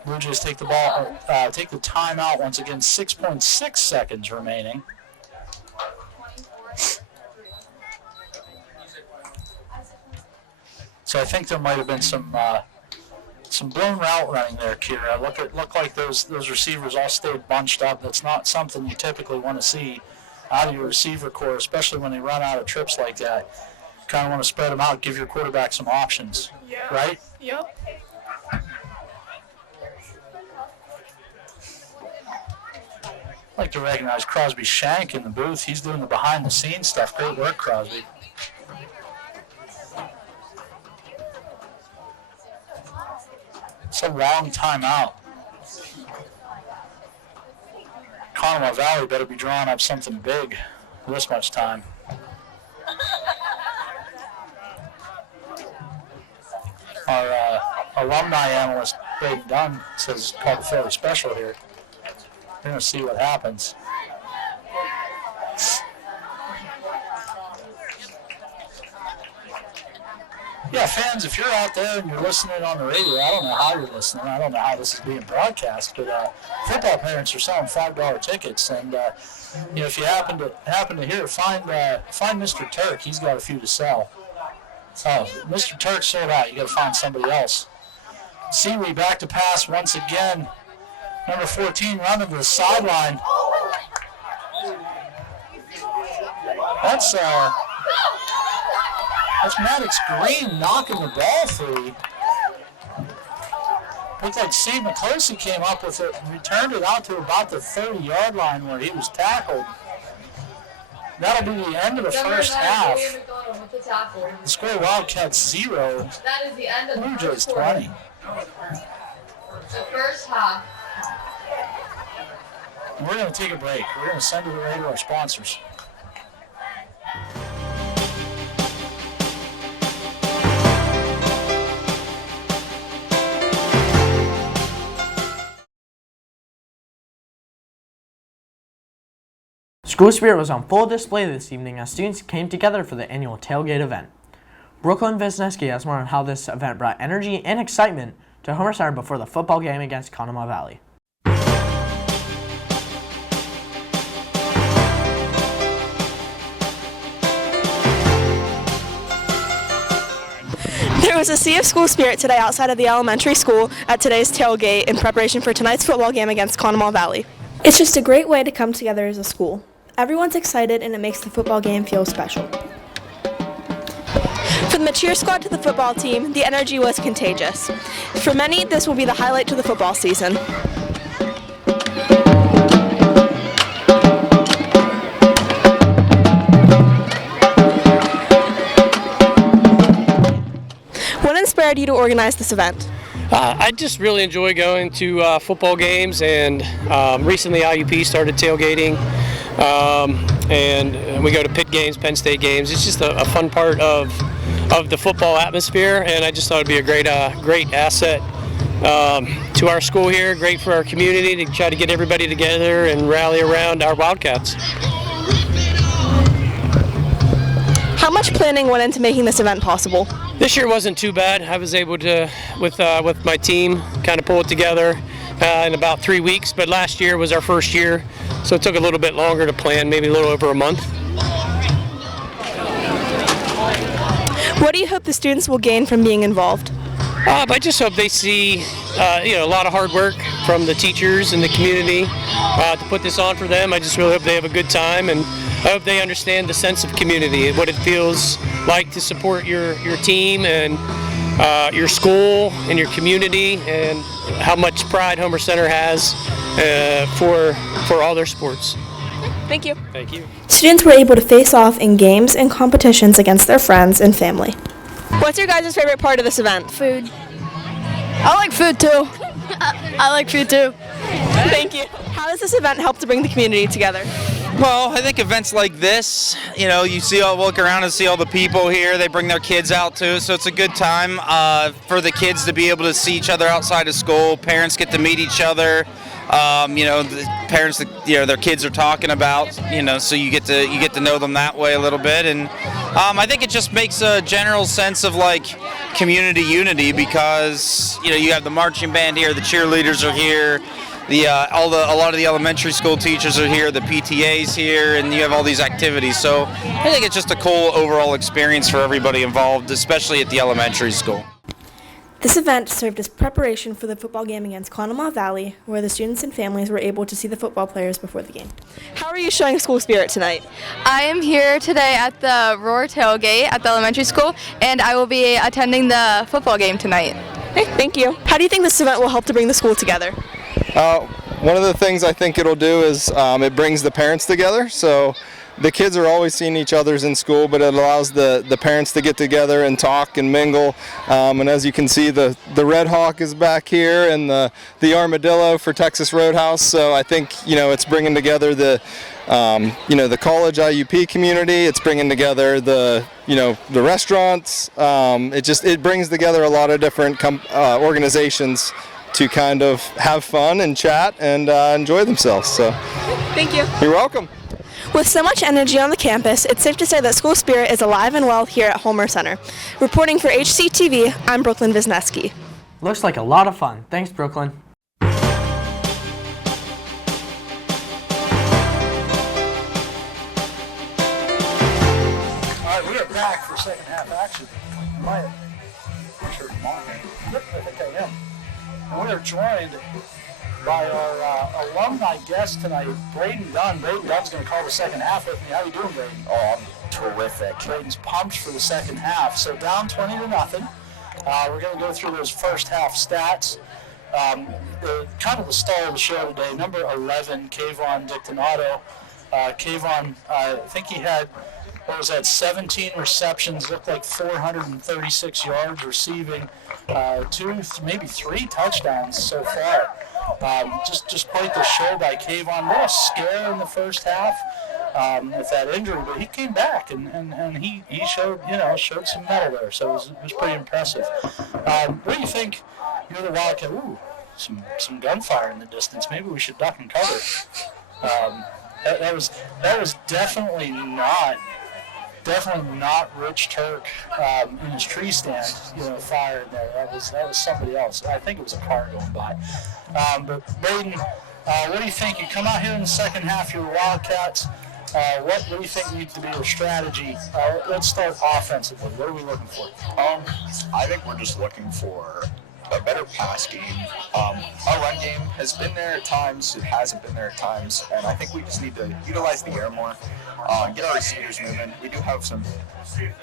Blue Jays take the timeout once again. 6.6 seconds remaining. So I think there might have been some blown route running there, Kierra. Look like those receivers all stayed bunched up. That's not something you typically want to see out of your receiver core, especially when they run out of trips like that. Kind of want to spread them out, give your quarterback some options, Yeah. right? Yep. I'd like to recognize Crosby Shank in the booth. He's doing the behind-the-scenes stuff. Great work, Crosby. It's a long timeout. Conemaugh Valley better be drawing up something big for this much time. Our alumni analyst, Braden Dunn, says it's called fairly special here. We're going to see what happens. Yeah, fans, if you're out there and you're listening on the radio, I don't know how you're listening. I don't know how this is being broadcast, but football parents are selling $5 tickets, and if you happen to hear, find Mr. Turk. He's got a few to sell. Oh, Mr. Turk sold out. You got to find somebody else. Seeley back to pass once again. Number 14 running to the sideline. That's Maddox Green knocking the ball free. Looked like St. McCloskey came up with it and returned it out to about the 30-yard line where he was tackled. That'll be the end of the first half. The score Wildcats 0. That is the end of Blue the Jays first quarter. 20. The first half. And we're going to take a break. We're going to send it away to our sponsors. School spirit was on full display this evening as students came together for the annual tailgate event. Brooklyn Wisniewski has more on how this event brought energy and excitement to Homer Center before the football game against Conemaugh Valley. There was a sea of school spirit today outside of the elementary school at today's tailgate in preparation for tonight's football game against Conemaugh Valley. It's just a great way to come together as a school. Everyone's excited and it makes the football game feel special. From the cheer squad to the football team, the energy was contagious. For many, this will be the highlight to the football season. What inspired you to organize this event? I just really enjoy going to football games, and recently IUP started tailgating, and we go to Pitt games, Penn State games. It's just a fun part of the football atmosphere, and I just thought it'd be a great asset to our school here, great for our community to try to get everybody together and rally around our Wildcats. How much planning went into making this event possible? This year wasn't too bad. I was able to, with my team, kind of pull it together in about 3 weeks. But last year was our first year, so it took a little bit longer to plan, maybe a little over a month. What do you hope the students will gain from being involved? I just hope they see a lot of hard work from the teachers and the community to put this on for them. I just really hope they have a good time, and I hope they understand the sense of community, what it feels like to support your team and your school and your community, and how much pride Homer Center has for all their sports. Thank you. Thank you. Students were able to face off in games and competitions against their friends and family. What's your guys' favorite part of this event? Food. I like food too. I like food too. Thank you. How does this event help to bring the community together? Well, I think events like this, you look around and see all the people here. They bring their kids out too, so it's a good time for the kids to be able to see each other outside of school. Parents get to meet each other. The parents that their kids are talking about, so you get to know them that way a little bit, and I think it just makes a general sense of like community unity because you have the marching band here, the cheerleaders are here. A lot of the elementary school teachers are here, the PTA's here, and you have all these activities. So I think it's just a cool overall experience for everybody involved, especially at the elementary school. This event served as preparation for the football game against Conemaugh Valley, where the students and families were able to see the football players before the game. How are you showing school spirit tonight? I am here today at the Roar Tailgate at the elementary school, and I will be attending the football game tonight. Okay, thank you. How do you think this event will help to bring the school together? One of the things I think it'll do is it brings the parents together. So the kids are always seeing each other in school, but it allows the parents to get together and talk and mingle. And as you can see, the Red Hawk is back here and the Armadillo for Texas Roadhouse. So I think it's bringing together the college IUP community. It's bringing together the restaurants. It brings together a lot of different organizations to kind of have fun and chat and enjoy themselves. So, thank you. You're welcome. With so much energy on the campus, it's safe to say that school spirit is alive and well here at Homer Center. Reporting for HCTV, I'm Brooklyn Wisniewski. Looks like a lot of fun. Thanks, Brooklyn. All right, we are back for second half action. I'm sure I'm on here. Yep, I think I am. And we are joined by our alumni guest tonight, Braden Dunn. Braden Dunn's going to call the second half with me. How you doing, Braden? Oh, I'm terrific. Braden's pumped for the second half. So down 20-0. We're going to go through those first half stats. Kind of the star of the show today, number 11, Kayvon Dictonato. Kayvon, I think he had, 17 receptions, looked like 436 yards receiving, 2, maybe 3 touchdowns so far. Just quite the show by Kayvon. What a scare in the first half with that injury, but he came back and he showed some mettle there, so it was pretty impressive. What do you think? You're the Wildcat. Ooh, some gunfire in the distance. Maybe we should duck and cover. That was definitely not Rich Turk in his tree stand, firing there. That was somebody else. I think it was a car going by. But Braden, what do you think? You come out here in the second half, you're the Wildcats. What do you think needs to be your strategy? Let's start offensively. What are we looking for? I think we're just looking for a better pass game. Our run game has been there at times, it hasn't been there at times, and I think we just need to utilize the air more, get our receivers moving. We do have some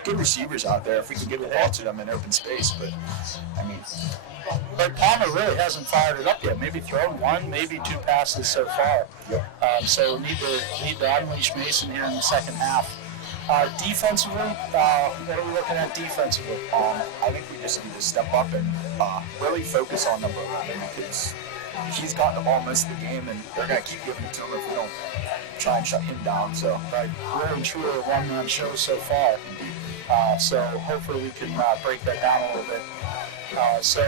good receivers out there if we can get the ball to them in open space, but Palmer really hasn't fired it up yet. Maybe thrown one, maybe two passes so far. So need to unleash Mason here in the second half. Defensively, what are we looking at defensively? I think we just need to step up and really focus on number 11 because he's gotten the ball most of the game, and they're going to keep giving it to him if we don't try and shut him down. So, really and truly a one-man show so far. So hopefully we can break that down a little bit. Some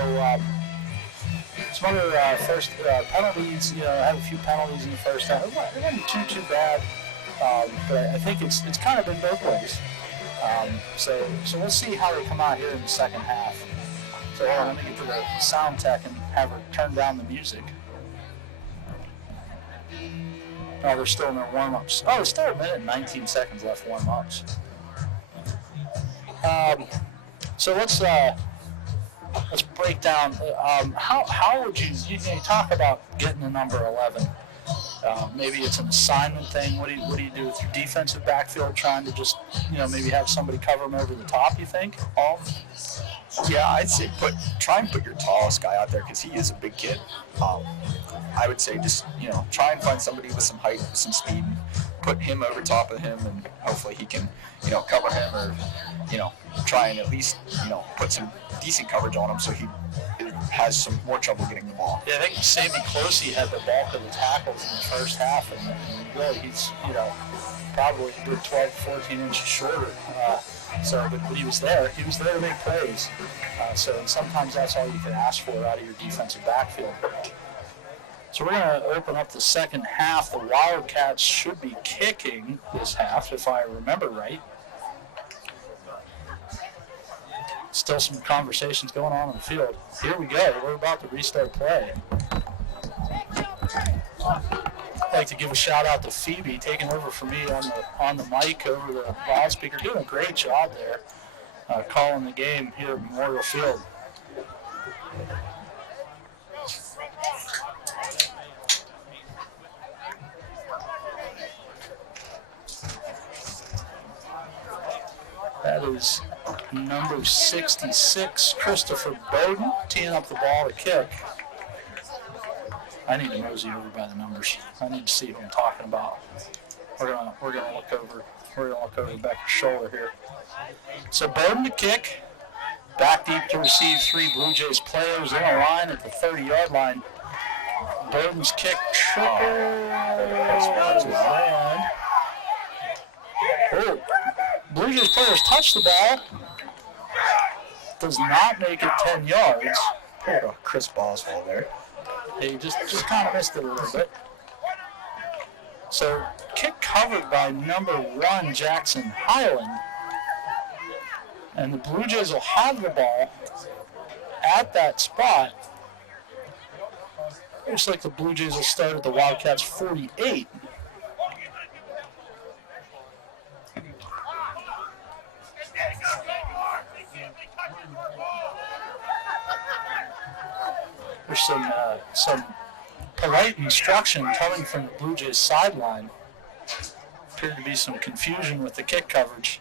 other first penalties. I had a few penalties in the first half. It wasn't too bad. But I think it's kind of been both ways. So we'll see how they come out here in the second half. So hold on, let me get to the sound tech and have her turn down the music. Oh, they're still in their warm-ups. Oh, there's still a minute and 19 seconds left warm-ups. So let's break down. How would you talk about getting the number 11? Maybe it's an assignment thing. What do you do with your defensive backfield, trying to just maybe have somebody cover them over the top? You think? Yeah, I'd say try and put your tallest guy out there because he is a big kid. I would say just try and find somebody with some height, with some speed, and put him over top of him, and hopefully he can cover him or try and at least put some decent coverage on him so he has some more trouble getting the ball. Yeah, I think Sammy Closey had the bulk of the tackles in the first half, and really he's probably a good 12, 14 inches shorter. But he was there. He was there to make plays. And sometimes that's all you can ask for out of your defensive backfield. So we're going to open up the second half. The Wildcats should be kicking this half, if I remember right. Still some conversations going on in the field. Here we go. We're about to restart play. I'd like to give a shout out to Phoebe taking over for me on the mic over the loudspeaker. Doing a great job there, calling the game here at Memorial Field. That is number 66, Christopher Bowden, teeing up the ball to kick. I need to mosey over by the numbers. I need to see who I'm talking about. We're gonna look over. We're gonna look over Becker's shoulder here. So Bowden to kick, back deep to receive. 3 Blue Jays players in a line at the 30-yard line. Bowden's kick Blue Jays players touch the ball. Does not make it 10 yards. Chris Boswell there. He just kind of missed it a little bit. So kick covered by number 1 Jackson Highland. And the Blue Jays will have the ball at that spot. Looks like the Blue Jays will start at the Wildcats 48. There's some polite instruction coming from the Blue Jays sideline. Appeared to be some confusion with the kick coverage.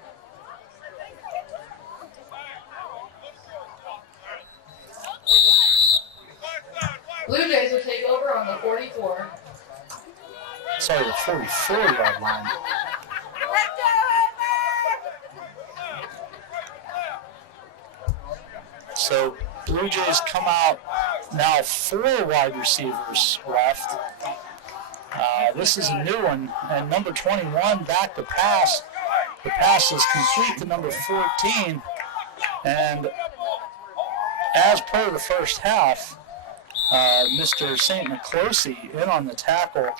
Blue Jays will take over on the 44. Sorry, the 44-yard line. So Blue Jays come out now 4 wide receivers left. This is a new one, and number 21 back to pass. The pass is complete to number 14, and as per the first half, Mr. St. McCloskey in on the tackle.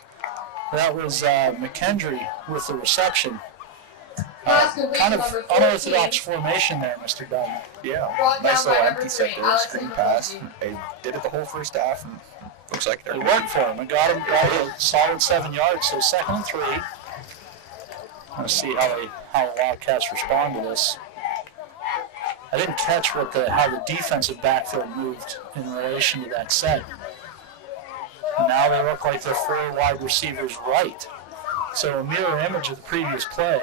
That was McKendry with the reception. Kind of unorthodox formation there, Mr. Dunn. Yeah, nice little empty set there, screen pass. They did it the whole first half, and looks like It worked for him. It got him a solid 7 yards, so 2nd and 3. Let's see how the Wildcats respond to this. I didn't catch how the defensive backfield moved in relation to that set. Now they look like they're 4 wide receivers right. So a mirror image of the previous play.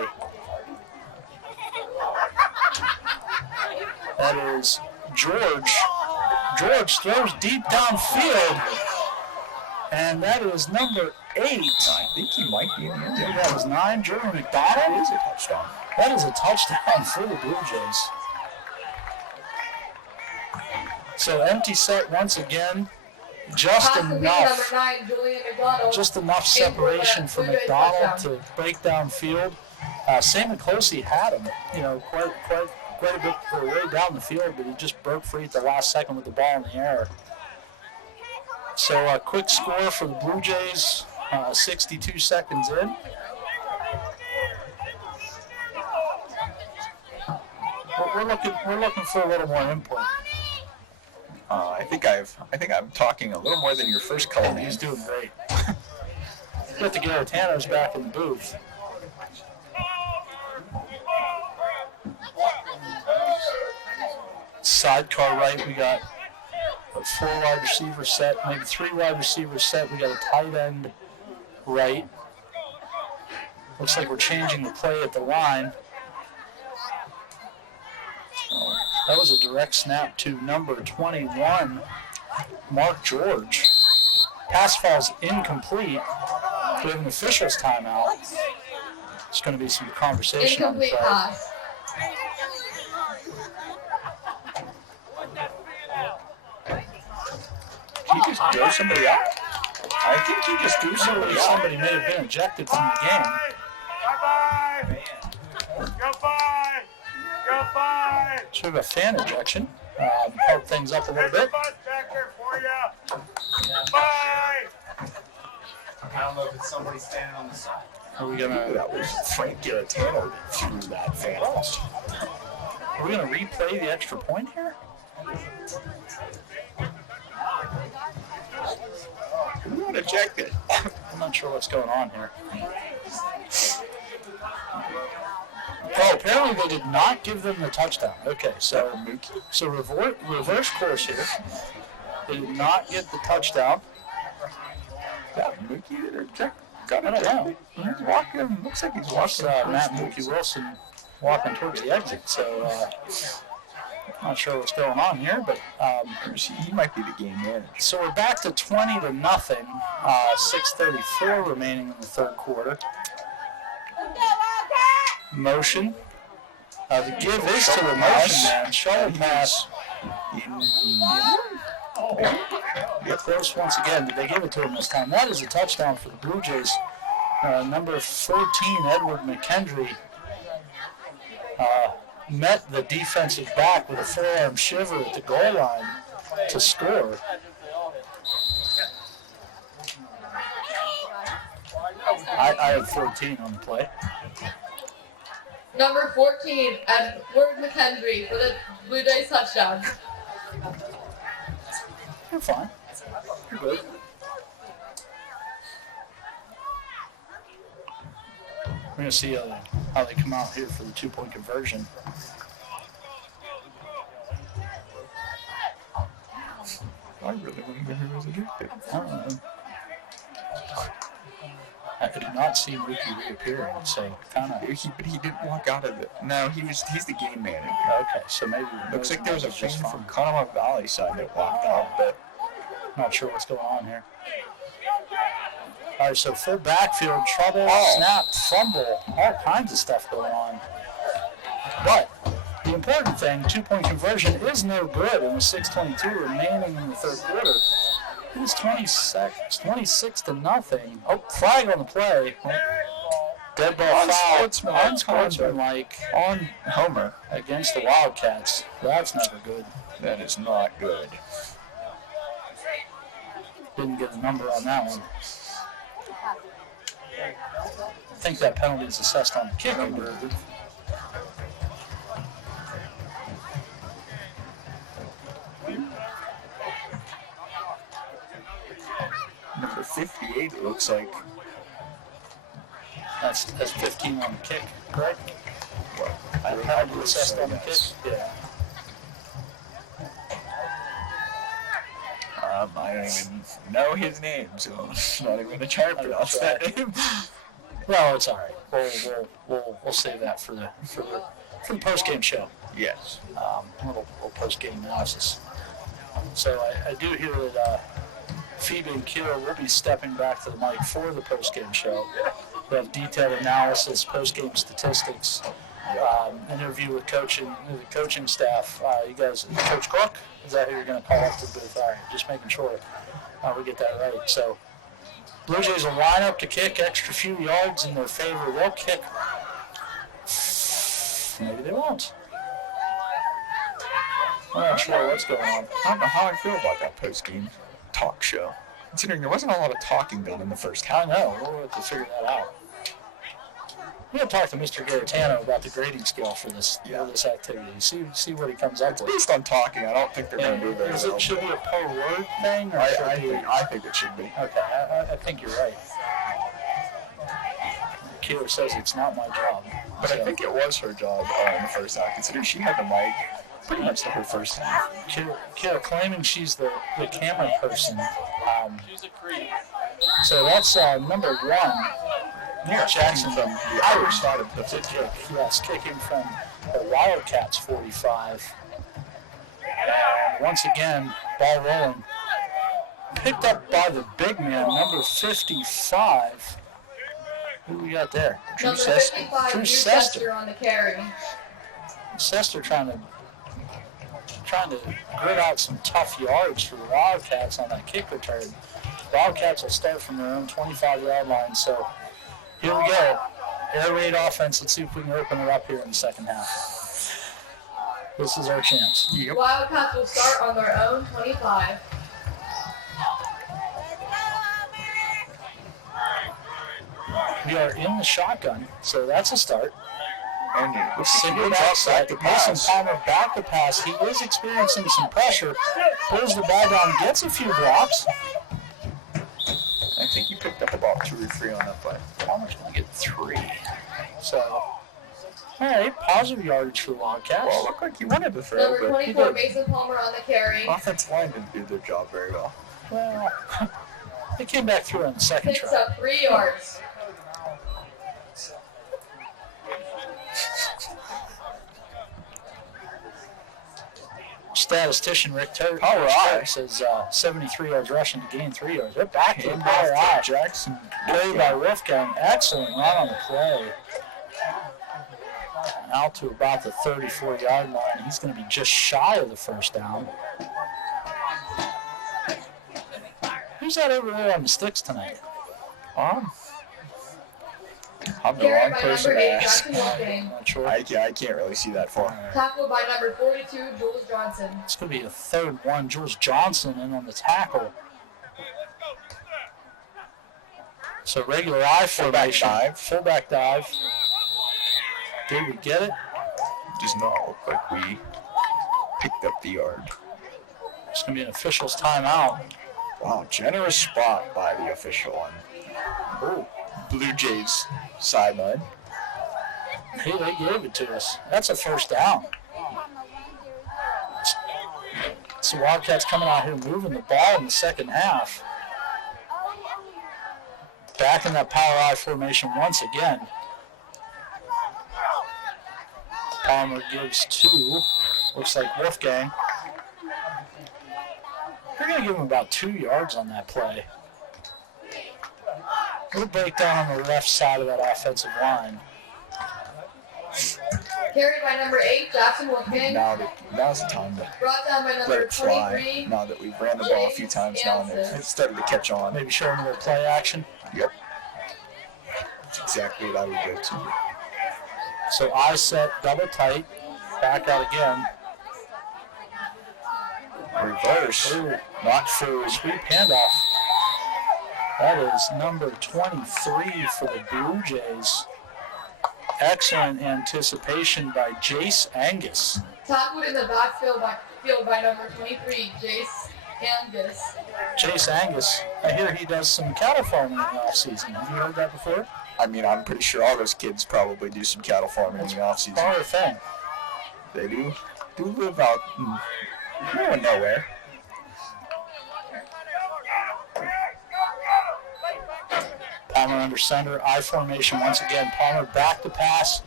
That is George. George throws deep downfield. And that is number 8. I think he might be in the end zone. That was 9. Jordan McDonald. That is a touchdown. That is a touchdown for the Blue Jays. So empty set once again. Just enough separation for McDonald to break down field. St. McCloskey had him, quite a bit way down the field, but he just broke free at the last second with the ball in the air. So a quick score for the Blue Jays, 62 seconds in. We're looking for a little more input. I think I'm talking a little more than your first call. He's doing great. Got the Garatanos back in the booth. Sidecar right, we got a 4 wide receiver set, maybe 3 wide receivers set. We got a tight end right. Looks like we're changing the play at the line. That was a direct snap to number 21, Mark George. Pass falls incomplete. We have an official's timeout. There's going to be some conversation on the play. He just threw somebody out. I think he just threw somebody out. Somebody may have been ejected from the game. Sort of a fan ejection. Help things up a little bit. I don't know if it's somebody standing on the side. Are we gonna? That was Frank Garatanos that threw that fan. Are we gonna replay the extra point here? We got ejected. I'm not sure what's going on here. Oh, apparently they did not give them the touchdown. Okay, so reverse course here. They did not get the touchdown. Yeah, Mookie got I don't know. He's walking. Looks like he's walking. Matt Mookie Wilson walking towards the exit. So not sure what's going on here, but he might be the game manager. So we're back to 20-0. 6:34 remaining in the third quarter. Motion. The give is to the motion man. Shuttle pass. Close once again. Did they give it to him this time? That is a touchdown for the Blue Jays. Number 14, Edward McKendry, met the defensive back with a forearm shiver at the goal line to score. I had 14 on the play. Number 14, Edward McKendry for the Blue Jays touchdown. You're fine. You're good. We're going to see how they come out here for the 2-point conversion. I really wonder who was ejected. I don't know. I did not see Mookie reappearing, so kind of. But he didn't walk out of it. No, he's the game manager. Okay, so maybe. Looks like there was a fan from Conemaugh Valley side that walked out, but not sure what's going on here. All right, so full backfield trouble, snap, fumble, all kinds of stuff going on. But the important thing, 2-point conversion is no good, and with 6:22 remaining in the third quarter. It is 26 to nothing. Oh, flag on the play. Dead ball foul. Unsportsmanlike on Homer against the Wildcats. That's never good. That is not good. Didn't get a number on that one. I think that penalty is assessed on the kick. Number 58, it looks like. That's 15 on the kick, correct? I penalty assessed on the kick? Yeah. I don't even know his name, so I'm not even going to try to pronounce that name. Well, it's all right. We'll save that for the post game show. Yes. Little post game analysis. So I do hear that Phoebe and Kierra will be stepping back to the mic for the post game show. We have detailed analysis, post game statistics, interview with the coaching staff. You guys, Coach Cook, is that who you're going to call up to the booth? All right, just making sure we get that right. So Blue Jays will line up to kick extra few yards in their favor. They'll kick. Maybe they won't. I'm not sure what's going on. I don't know how I feel about that post-game talk show, considering there wasn't a lot of talking done in the first half. I know. We'll have to figure that out. We're going to talk to Mr. Gaetano about the grading scale for this activity. See what he comes up with. Based on talking, I don't think they're going to do very well. Should it be a per word thing? Or I think it should be. Okay, I think you're right. Kierra says it's not my job. But I think it was her job in the first half, considering she had the mic pretty much the whole first half. Kierra claiming she's the camera person. She's a creep. So that's number 1. Yeah, Jackson from the Irish side of the kick. Yes, kicking from the Wildcats 45. Once again, ball rolling. Picked up by the big man, number 55. Who we got there? Number 55, Drew Sester on the carry. Sester trying to grit out some tough yards for the Wildcats on that kick return. Wildcats will start from their own 25-yard line, so here we go. Air raid offense. Let's see if we can open it up here in the second half. This is our chance. Yep. Wildcats will start on their own 25. We are in the shotgun, so that's a start. And Mason Palmer back to pass. He is experiencing some pressure. Pulls the ball down, gets a few blocks. I think he picked up about 2 or 3 on that play. Palmer's going to get 3. So, all right, positive yardage for the Wildcats. Well, it looked like he wanted to throw. Number 24, Mason Palmer on the carry. Offensive line didn't do their job very well. Well, they came back through on the second try. Picks up 3 yards. Statistician Rick Turk says 73 yards rushing to gain 3 yards. They're back to the power eye. Jackson. Play by Wolfgang. Excellent run on the play. Out to about the 34-yard line. He's going to be just shy of the first down. Who's that over there on the sticks tonight? I'm the wrong person to ask. Sure. I can't really see that far. Tackled by number 42, Jules Johnson. It's going to be a 3rd one. Jules Johnson in on the tackle. So regular I formation. Fullback dive. Did we get it? Does not look like we picked up the yard. It's going to be an official's timeout. Wow, generous spot by the official on Blue Jays sideline. Hey, they gave it to us. That's a first down. So Wildcats coming out here moving the ball in the second half. Back in that power I formation once again. Palmer gives 2. Looks like Wolfgang. They're going to give him about 2 yards on that play. Little breakdown on the left side of that offensive line. Carried by number 8, Jackson Wolfgang. Now's the time to Brought down by let number it fly. 23. Now that we've ran the ball a few times now, and they've started to catch on. Maybe show them their play action. Yep. That's exactly what I would go to. So I set double tight, back out again. Reverse. Ooh, Not through. sweep handoff. That is number 23 for the Blue Jays. Excellent anticipation by Jace Angus. Tackled in the backfield by number 23, Jace Angus. Jace Angus, I hear he does some cattle farming in the offseason. Have you heard that before? I mean, I'm pretty sure all those kids probably do some cattle farming in the off-season. Part of the thing. They do live out in nowhere. Palmer under center, I formation once again. Palmer back to pass.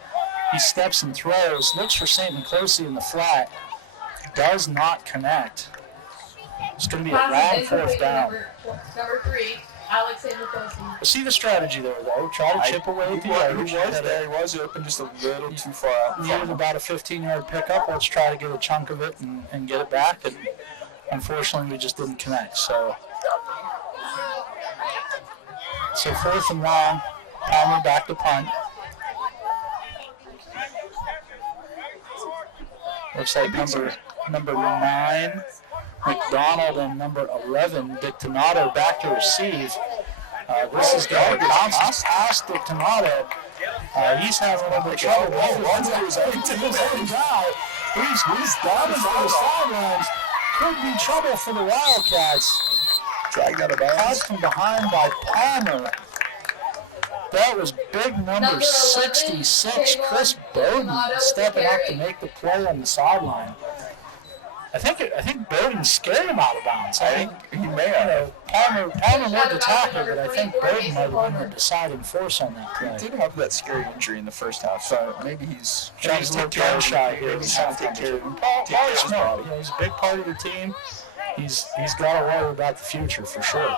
He steps and throws, looks for St. Nicolosi in the flat. Does not connect. It's going to be a long fourth down. Number 3, Alex St. Nicolosi. See the strategy there, though. Try to chip away at the yardage. He was open just a little too far out. Needed about a 15-yard pickup. Let's try to get a chunk of it and get it back. And unfortunately, we just didn't connect. So fourth and long. Palmer back to punt. Looks like number 9, McDonald, and number 11, Dictonato, back to receive. This is going to bounce past Dictonato. He's having a little bit of trouble. He's down into the sidelines. Could be trouble for the Wildcats. Dragged out of bounds. Pass from behind by Palmer. That was big number 66, Chris Bowden, stepping up to make the play on the sideline. I think Bowden scared him out of bounds. I think he may have. Palmer made the tackle, but I think Bowden might have been the deciding force on that play. He did have that scary injury in the first half, so maybe he's trying to take care of shy here. He's trying to take care of him. Paul's smart. Yeah, he's a big part of the team. He's got to worry about the future for sure.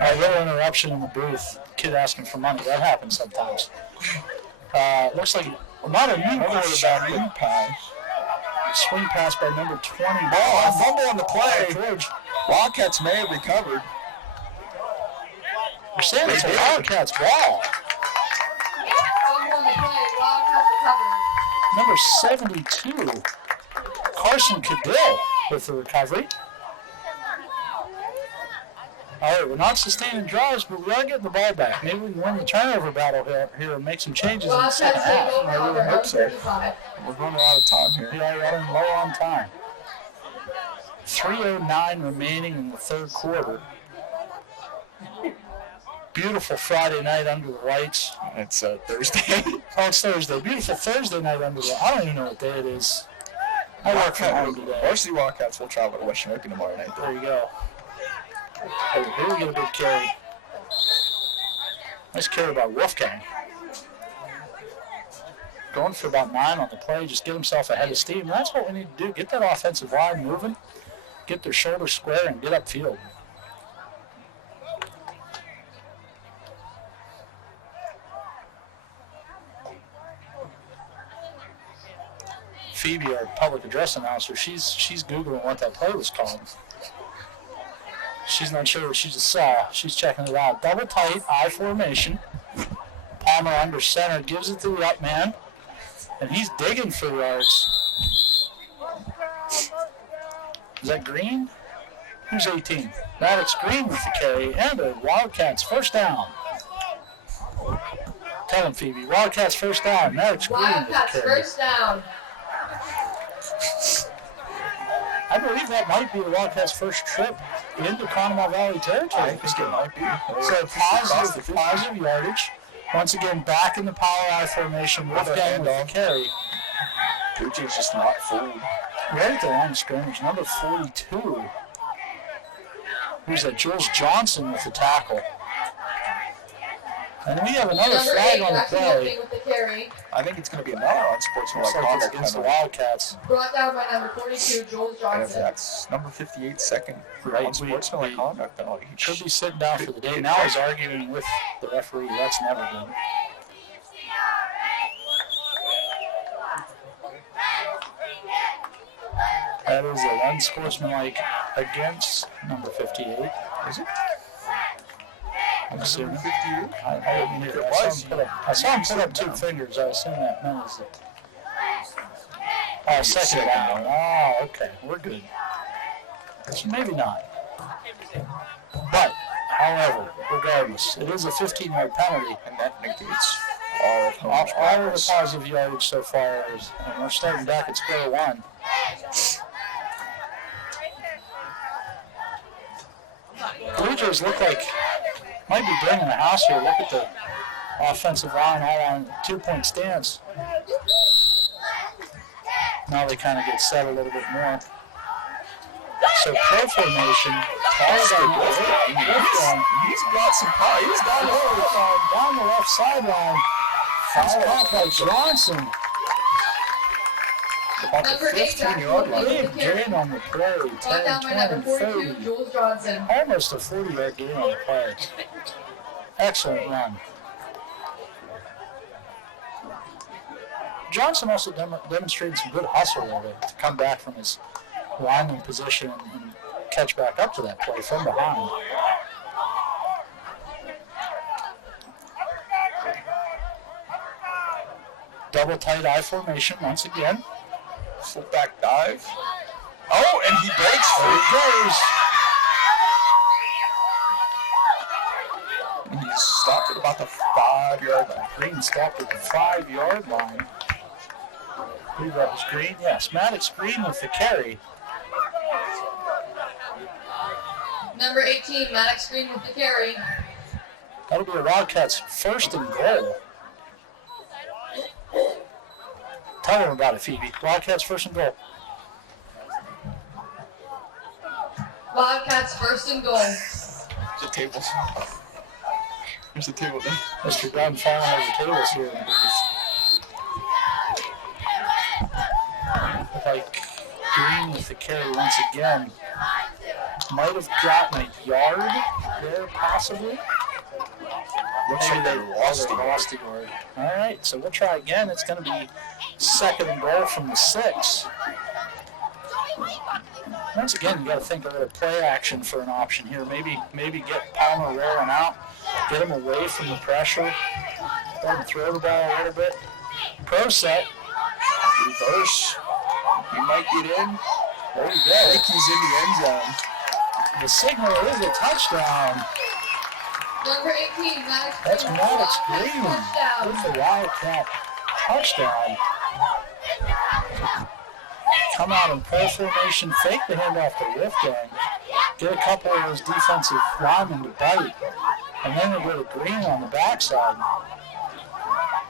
A little interruption in the booth. Kid asking for money. That happens sometimes. Looks like not a new quarterback. Swing pass by number 20. Oh, a fumble on the play. Wildcats may have recovered. We're saying it's a Wildcats ball. Number 72, Carson Cadell with the recovery. All right, we're not sustaining drives, but we are getting the ball back. Maybe we can win the turnover battle here and make some changes in the second half. I really hope so. We're running out of time here. Yeah, running low on time. 3:09 remaining in the third quarter. Beautiful Friday night under the lights. It's Thursday. Oh, it's Thursday. Beautiful Thursday night under the lights. I don't even know what day it is. I work from home today. Varsity Wildcats will travel to Western Open tomorrow night. There you go. Oh, here we get a big carry. Nice carry by Wolfgang. Going for about 9 on the play. Just get himself ahead of steam. That's what we need to do. Get that offensive line moving. Get their shoulders square and get upfield. Phoebe, our public address announcer, she's Googling what that play was called. She's not sure what she just saw. She's checking it out. Double tight, I formation. Palmer under center, gives it to the up man. And he's digging for yards. Is that Green? Who's 18? Maddox Green with the carry. And a Wildcats first down. Tell him, Phoebe. Wildcats first down. Maddox Green with the Wildcats carry. first down. I believe that might be the Wildcats' first trip into Conemaugh Valley territory. I think it might be. So positive yardage. Once again, back in the power I formation. Wolfgang with the carry. Blue Jays just not fooled. Right at the line of scrimmage, number 42. Who's that? Jules Johnson with the tackle. And we have another Number flag 8, on the actually play. helping with the carry. I think it's going to be another unsportsmanlike Looks like it's conduct against the penalty. Wildcats. Brought down by number 42, Jules And if Johnson. that's number 58's second Right, unsportsmanlike conduct penalty, he Should be sitting down for the day. Now he's arguing with the referee. That's never good. That is an unsportsmanlike against number 58. Is it? I'm assuming. I didn't hear it. I saw him put up 2 fingers. I assume that means that. Oh, second down. Oh, okay. We're good. So maybe not. But, however, regardless, it is a 15-yard penalty. and that negates all of Homer's All of the progress. positive yardage so far is, and we're starting back at square one. Blue Jays look like might be bringing the house here. Look at the offensive line all on 2-point stance. Now they kind of get set a little bit more. So pro formation, He's got some power. He's got down the left sideline. It's caught by Johnson. about the Number 8, 15-yard line. Big gain on the play. Brought down by 10, number 20, 42, 30. Jules Johnson. Almost a 40-yard gain on the play. Excellent run. Johnson also demonstrated some good hustle there to come back from his lineman position and catch back up to that play from behind. Double tight I formation once again. Fullback dive. Oh, and he breaks There free. he goes. And he's stopped at about the 5-yard line. Green stopped at the 5-yard line. I believe that was Green. Yes, Maddox Green with the carry. Number 18, Maddox Green with the carry. That'll be the Wildcats' first and goal. Tell them about it, Phoebe. Wildcats' first and goal. Wildcats first and goal. The tables. Here's the table there. Mr. Dunn falling over the tables here. Look like Green with the carry once again. Might have gotten a yard there, possibly. Looks like they lost it. Lost the yard. All right, so we'll try again. It's going to be second and goal from the 6. Once again, you got to think of a play action for an option here. Maybe get Palmer rolling out, get him away from the pressure, let him throw the ball a little bit. Pro set, Reverse. He might get in. there you I go. think he's in the end zone. The signal is a touchdown. Number 18, Maddox Green. That's Maddox Wildcats Green touchdown. with the Wildcat touchdown. Come out in pro formation, fake the handoff to Riff Gang, get a couple of those defensive linemen to bite, and then they go to Green on the backside.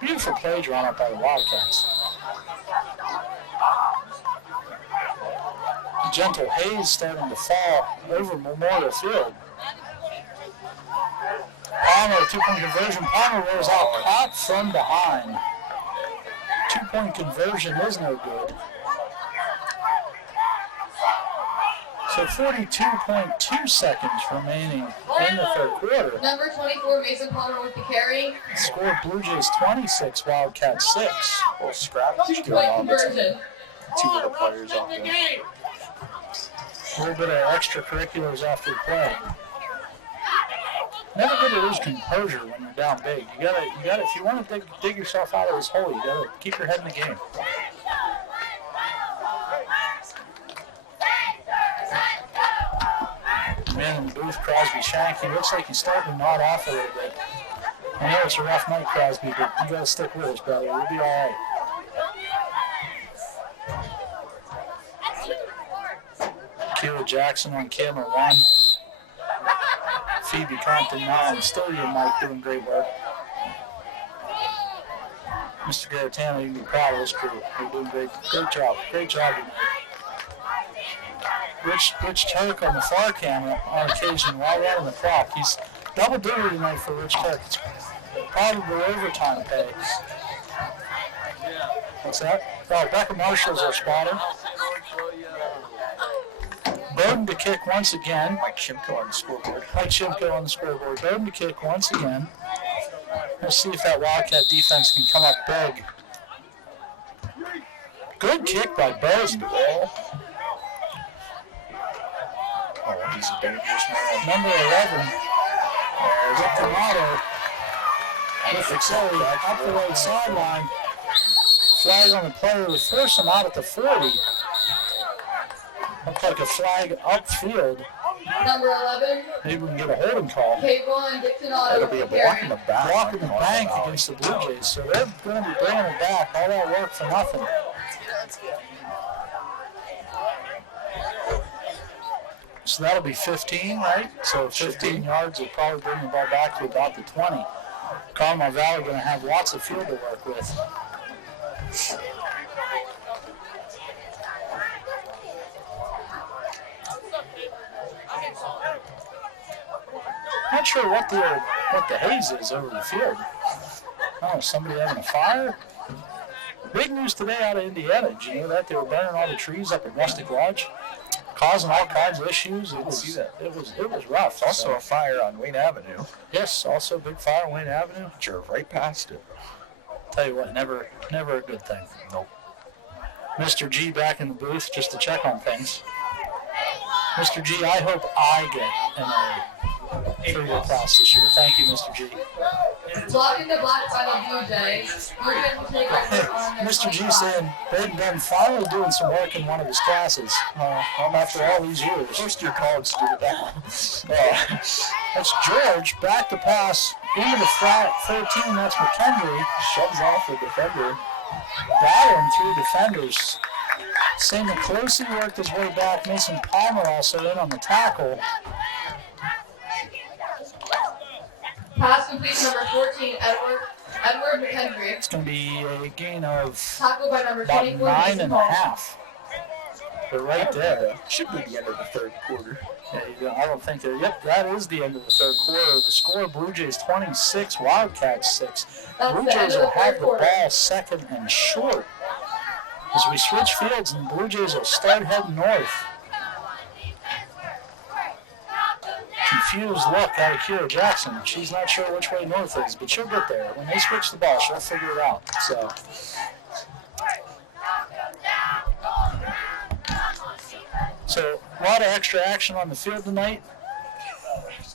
Beautiful play drawn up by the Wildcats. Gentle haze starting to fall over Memorial Field. Palmer, 2-point conversion. Palmer rolls out, caught from behind. 2-point conversion is no good. So 42.2 seconds remaining in the third quarter. Number 24, Mason Palmer with the carry. Score Blue Jays 26, Wildcats 6. A little scrappy going Two-point on between conversion. two of the players out there. A little bit of extracurriculars after the play. Never good to lose composure when you're down big. You gotta. If you want to dig yourself out of this hole, you gotta keep your head in the game. Man in the booth, Crosby, Shank. He looks like he's starting to nod off a little bit. I know it's a rough night, Crosby, but you gotta stick with us, brother. We'll be all right. Kierra Jackson on camera 1. Phoebe Compton now in studio Mike doing great work. Mr. Garatano, you can be proud of this crew. They're doing great job. Great job tonight. Rich Turk on the far camera on occasion while running the clock. He's double duty tonight for Rich Turk. probably overtime pay. What's that? Oh, Becca Marshall's our spotter. Braden to kick once again. Mike Shimko on the scoreboard. Braden to kick once again. Let's see if that Wildcat defense can come up big. Good kick by Braden. Oh, he's a dangerous man. Number 11. Rick D'Amato. With the Kelly up the right sideline. Flag on the player would force him out at the 40. Looks like a flag upfield. Number 11. Maybe we can get a holding call. Cable Dixon Auto. It'll be a block in the back. Block in the bank against the Blue Jays. So they're going to be bringing it back. All that work for nothing. So that'll be 15, right? So 15 yards will probably bring the ball back to about the 20. Conemaugh Valley going to have lots of field to work with. Not sure what the haze is over the field. Oh, somebody having a fire? Big news today out of Indiana. Did you know that? They were burning all the trees up at Rustic Lodge, causing all kinds of issues. It was rough. Also a fire on Wayne Avenue. Yes, also a big fire on Wayne Avenue. Drove right past it. Tell you what, never a good thing. Nope. Mr. G back in the booth just to check on things. Mr. G, I hope I get an A for your class this year. Thank you, Mr. G. Blocking the black by the Blue Jays. Blue Jays will take over on their Mr. G saying Braden Dunn finally doing some work in one of his classes. After all these years. First year college student. That's George. Back to pass into the flat 13. That's McKendry. Shoves off the defender. Battling through defenders. St. McCloskey worked his way back. Mason Palmer also in on the tackle. Pass complete number 14, Edward McKendry. It's going to be a gain of Tackle by number about 24, 9.5. They're right there. Should be the end of the third quarter. Yeah, I don't think that. Yep, that is the end of the third quarter. The score: Blue Jays 26, Wildcats 6. Blue Jays will have the ball second and short as we switch fields, and the Blue Jays will start heading north. Confused look out of Kierra Jackson. She's not sure which way north is, but she'll get there. When they switch the ball, she'll figure it out. So a lot of extra action on the field tonight.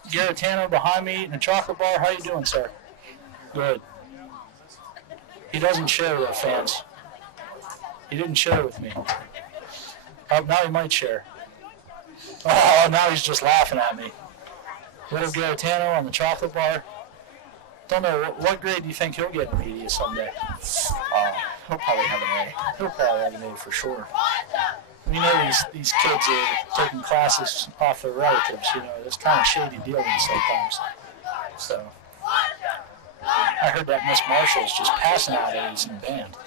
Garatano behind me eating a chocolate bar. How you doing, sir? Good. He doesn't share with fans. He didn't share with me. Oh, now he might share. Oh, now he's just laughing at me. Little Garatano on the chocolate bar. Don't know, what grade do you think he'll get in media someday? He'll probably have an A. He'll probably have an A for sure. We know these kids are taking classes off their relatives, you know, it's kind of shady dealing sometimes. So, I heard that Miss Marshall's just passing out A's in band.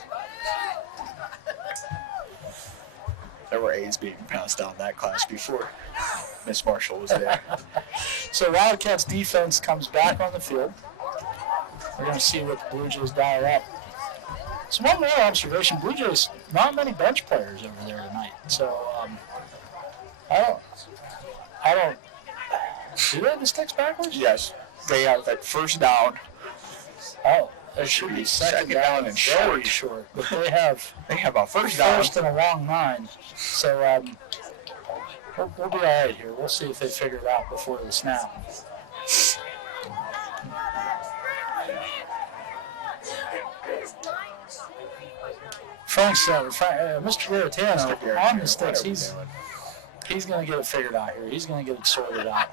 There were A's being passed out in that class before Miss Marshall was there. So Wildcats defense comes back on the field. We're going to see what the Blue Jays dial up. So one more observation, Blue Jays, not many bench players over there tonight. So I don't, do they have the sticks backwards? Yes. They have that first down. Oh, there should be second down and very short. But they have a first down. First and a long 9. So we'll be all right here. We'll see if they figure it out before the snap. Mr. Garatano on the sticks. He's going to get it figured out here. He's going to get it sorted out.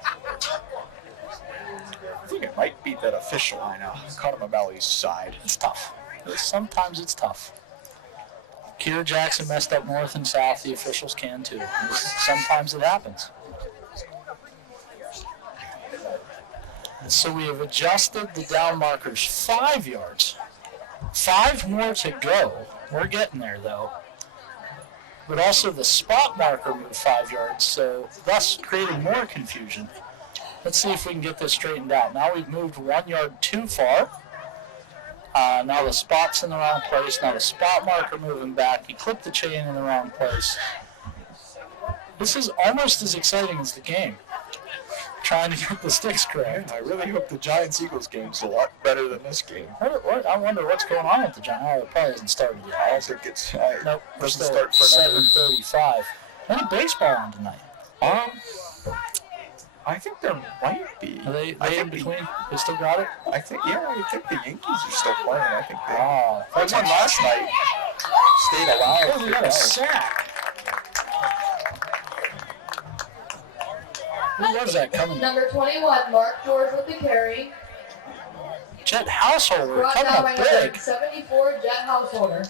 I think it might be that official line on Conemaugh Valley's side. It's tough. Sometimes it's tough. Kierra Jackson messed up north and south. The officials can too. Sometimes it happens. And so we have adjusted the down markers 5 yards. 5 more to go. We're getting there though. But also the spot marker moved 5 yards, so thus creating more confusion. Let's see if we can get this straightened out. Now we've moved 1 yard too far. Now the spot's in the wrong place. Now the spot marker moving back. He clipped the chain in the wrong place. This is almost as exciting as the game. Trying to get the sticks correct. I really hope the Giants-Eagles game's a lot better than this game. I wonder what's going on with the Giants. Oh, it probably hasn't started yet. I think it's nope. We're still at 7:35. Any baseball on tonight? I think there might be. Are they in between? They still got it? I think the Yankees are still playing. I think they. Oh, they won last night. Stayed alive. Oh, they got a sack. Who was that coming? Number 21, Mark George with the carry. Jet Householder Brought coming down by up number big. 74, Jet Householder.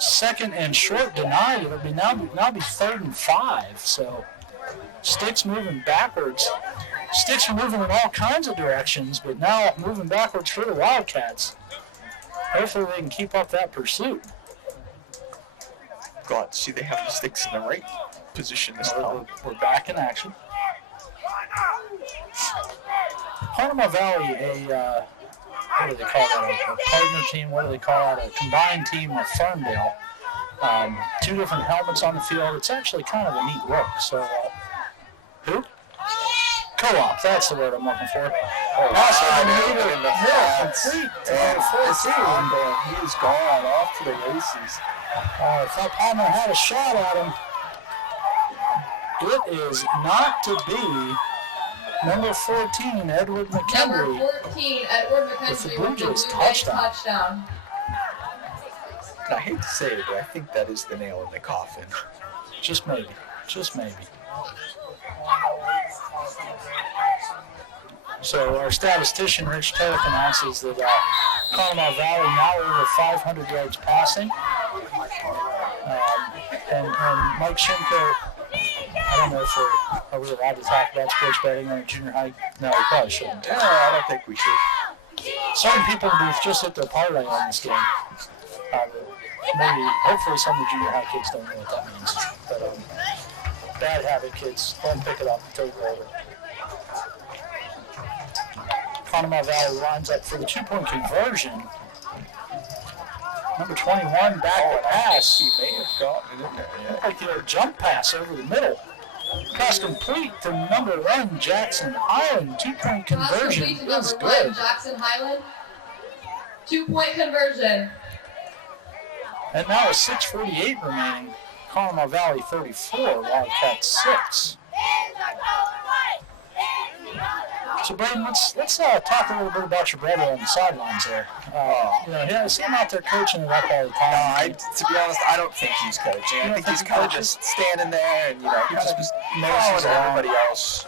Second and short denied. It'll be now be 3rd and 5. So sticks moving backwards. Sticks are moving in all kinds of directions, but now moving backwards for the Wildcats. Hopefully they can keep up that pursuit. God, see, they have the sticks in the right position this time. We're back in action. Conemaugh Valley, what do they call that? A partner team? What do they call that? A combined team with Ferndale. 2 different helmets on the field. It's actually kind of a neat look. So, who? Co-op. That's the word I'm looking for. Pass in the middle. Complete. He is gone off to the races. I thought Palmer had a shot at him. It is not to be. Number 14, Edward McKendry. Number 14, Edward McKendry with the Blue Jays touchdown. I hate to say it, but I think that is the nail in the coffin. Just maybe. Just maybe. So our statistician, Rich Turk, announces that Conemaugh Valley now over 500 yards passing. And Mike Schinker, I don't know if are we allowed to talk about sports betting or junior high? No, we probably shouldn't. Yeah, I don't think we should. Certain people in the booth just hit their parlay on this game. Maybe, hopefully some of the junior high kids don't know what that means. But bad habit, kids. Don't pick it up until you're older. Conemaugh Valley lines up for the 2-point conversion. Number 21 back to pass. He may have gotten it in there. Looked like a jump pass over the middle. Pass complete to number 1, Jackson Highland. 2-point conversion is good. Jackson Highland. 2-point conversion. And now with 6:48 remaining, Conemaugh Valley 34, Wildcats 6. So Braden, let's talk a little bit about your brother on the sidelines there. I see him out there coaching it up all the time. To be honest, I don't think he's coaching. I think he's kind of just standing there and he just notices everybody else.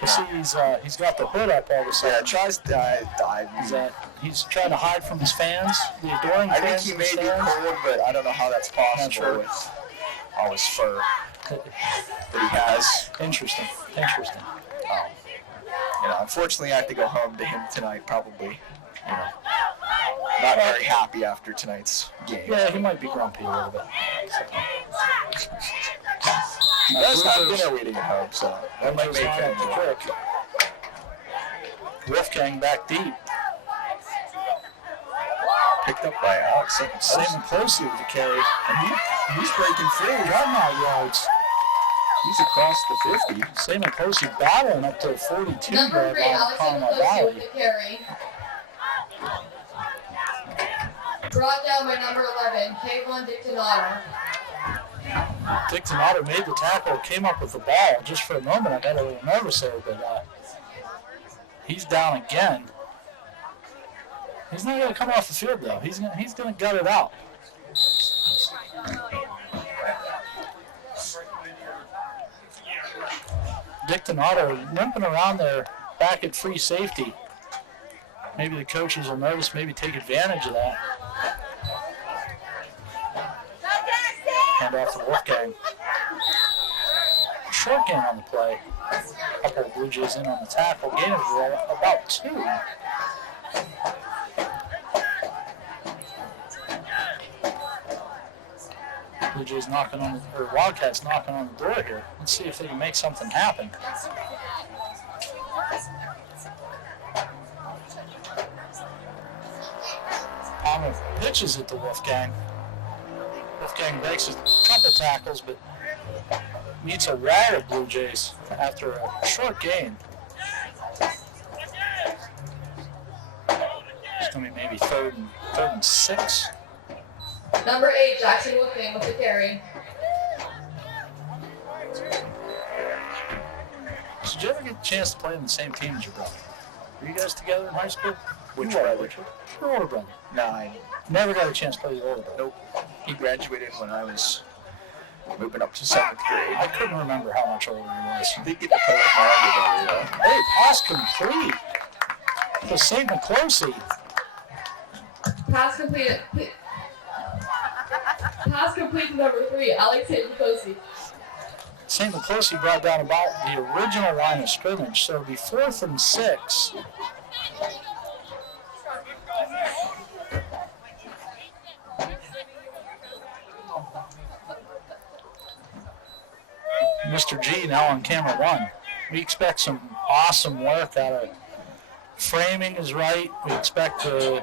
You see, he's got the hood up all of a sudden. Yeah, tries to dive. He's trying to hide from his fans, the adoring fans. I think he may be cold, but I don't know how that's possible with all his fur that he has. Interesting. Unfortunately, I have to go home to him tonight, probably. Not very happy after tonight's game. Yeah, he might be grumpy a little bit. He does have dinner waiting at home, so that might make him quick. Wolfgang back deep. Picked up by Alex Simon closely with the carry. And he's breaking free. Run out yards. He's across the 50. Simon Posey battling up to the 42 Number yard 3, line. Alexander Conemaugh Posey Valley. with the carry. Brought down by number 11, Kayvon Dictonato. Dictonato made the tackle, came up with the ball. Just for a moment, I got a little nervous there, but he's down again. He's not going to come off the field, though. He's going to gut it out. Dictonato limping around there back at free safety. Maybe the coaches will notice, maybe take advantage of that. Hand off to Wolfgang. Short gain on the play. A couple of Blue Jays in on the tackle. Gain of about 2. Blue Jays Wildcats knocking on the door here. Let's see if they can make something happen. Palmer pitches it to Wolfgang. Wolfgang makes a couple tackles, but meets a wall of Blue Jays after a short gain. It's going to be maybe third and 6. Number 8, Jackson Wolfgang with the carry. Did you ever get the chance to play on the same team as your brother? Were you guys together in high school? Which brother? Your older brother. No, I Never got a chance to play with your older brother. nope. He graduated when I was moving up to 7th grade. I couldn't remember how much older he was. Did get to play with my older brother though. Hey, pass complete to St. McCloskey. Pass complete. Pass complete to number 3, Alex Hidikosi. St. McCloskey brought down about the original line of scrimmage, so it'll be 4th and 6. Mr. G now on camera 1. We expect some awesome work out of framing is right. We expect the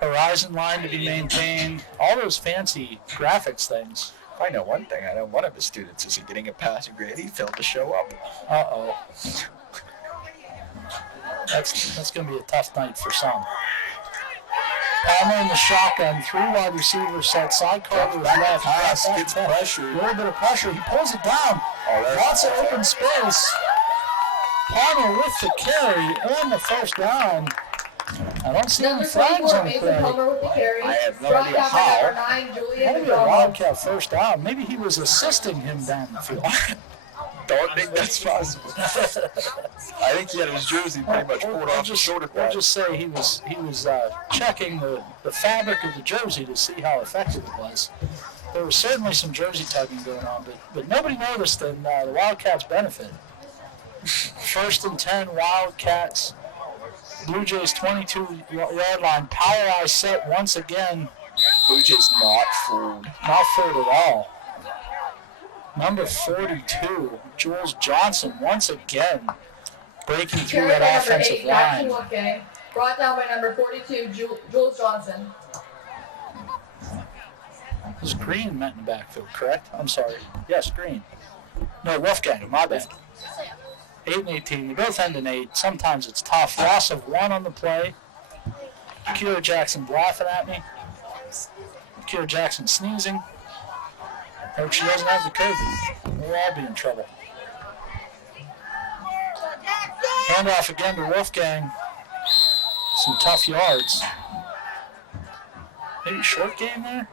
horizon line to be maintained. All those fancy graphics things. I know one thing. I know one of his students isn't getting a passing grade. He failed to show up. Uh-oh. That's going to be a tough night for some. Palmer in the shotgun, 3 wide receivers set, sidecar to his left. Pass gets pressure. A little bit of pressure. He pulls it down. Oh, Lots of open space. Palmer with the carry and the first down. I don't see any Number flags 24, on the Mason play. Palmer with the carry. I have no Brought idea down by how. number 9, Julian Maybe a McDonald. Wildcat first down. Maybe he was assisting him down the field. Don't think that's possible. I think he had his jersey pretty much pulled off his shoulder We'll pad. just say he was checking the fabric of the jersey to see how effective it was. There was certainly some jersey tugging going on, but nobody noticed, and the Wildcats benefit. 1st and 10, Wildcats. Blue Jays 22-yard line. Power eye set once again. Blue Jays not fooled. Not fooled at all. Number 42, Jules Johnson, once again breaking through Carried by that number offensive 8, Jackson line. Wolfgang. Brought down by number 42, Jules Johnson. It was Green met in the backfield, correct? I'm sorry. Yes, Green. No, Wolfgang, my bad. 8 and 18. They both end in 8. Sometimes it's tough. Loss of 1 on the play. Kierra Jackson laughing at me. Kierra Jackson sneezing. Hope she doesn't have the COVID. We'll all be in trouble. Handoff again to Wolfgang. Some tough yards. Maybe short game there?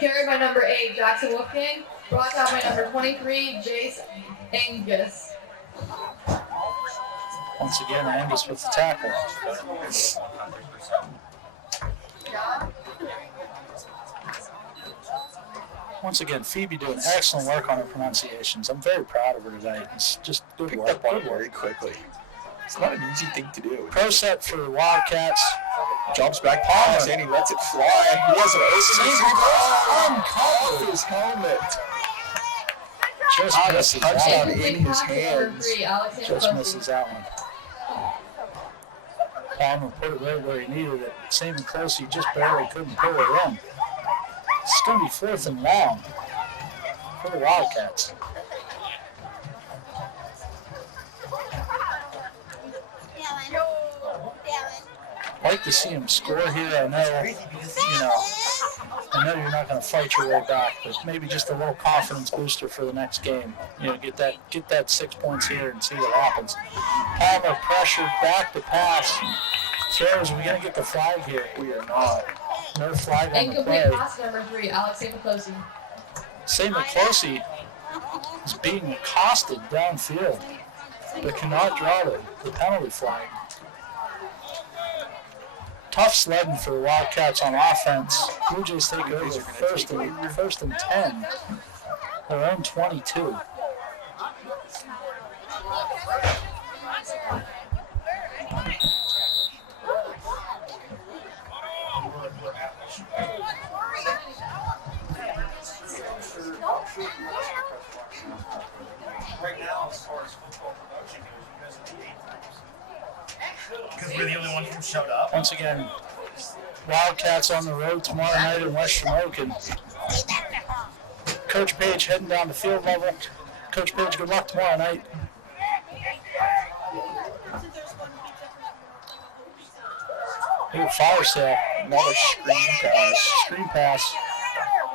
Carried by number 8, Jackson Wolfgang. Brought down by number 23, Jace Angus. Once again, Angus with the tackle. Once again, Phoebe doing excellent work on her pronunciations. I'm very proud of her today. It's just good Picked work. up on Good it very work. quickly. It's not an easy thing to do. Pro set for the Wildcats. Jumps back past and he lets it fly. He has an open off his helmet. Just Ah, misses that's that touchdown one. in his Number hands. 3, Alex Just Hidikosi. misses that one. Palmer put it right where he needed it. Same and close, he just barely couldn't pull it in. It's going to be 4th and long for the Wildcats. Like to see him score here. I know you're not going to fight your way back, but maybe just a little confidence booster for the next game. Get that 6 points here and see what happens. Palmer pressured back to pass. Throws. Are we going to get the flag here? We are not. No flag on the Incomplete play. pass number 3, Alex Hidikosi. St. McCloskey is being accosted downfield, but cannot draw the penalty flag. Tough sledding for the Wildcats on offense. Blue Jays take over first and 10. Their own 22. Right now, far as football promotion goes. You guys are the 8th times. Because we're the only ones who showed up. Once again, Wildcats on the road tomorrow night in West Shamokin. Coach Page heading down the field level. Coach Page, good luck tomorrow night. Ooh, fire sale. Another Screen pass.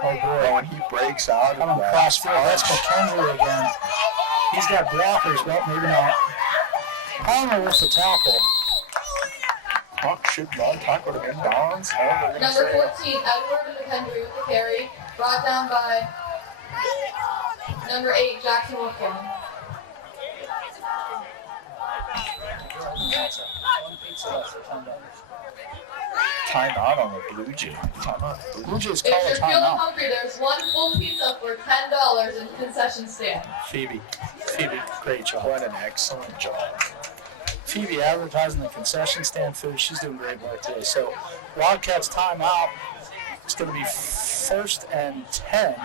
Oh boy. Oh, and he breaks out. Coming across field. That's McKendry again. He's got blockers. Well, maybe not. Palmer with the tackle. Should not tackle him inbounds. Number 14, Edward McKendry with the carry. Brought down by number 8, Jackson Wolfgang. Timeout on the Blue Jays. Blue Jays If call you're a feeling timeout. hungry, there's one full pizza for $10 in the concession stand. Phoebe, great job. What an excellent job. Phoebe advertising the concession stand food. She's doing great work today. So, Wildcats timeout. It's going to be 1st and 10.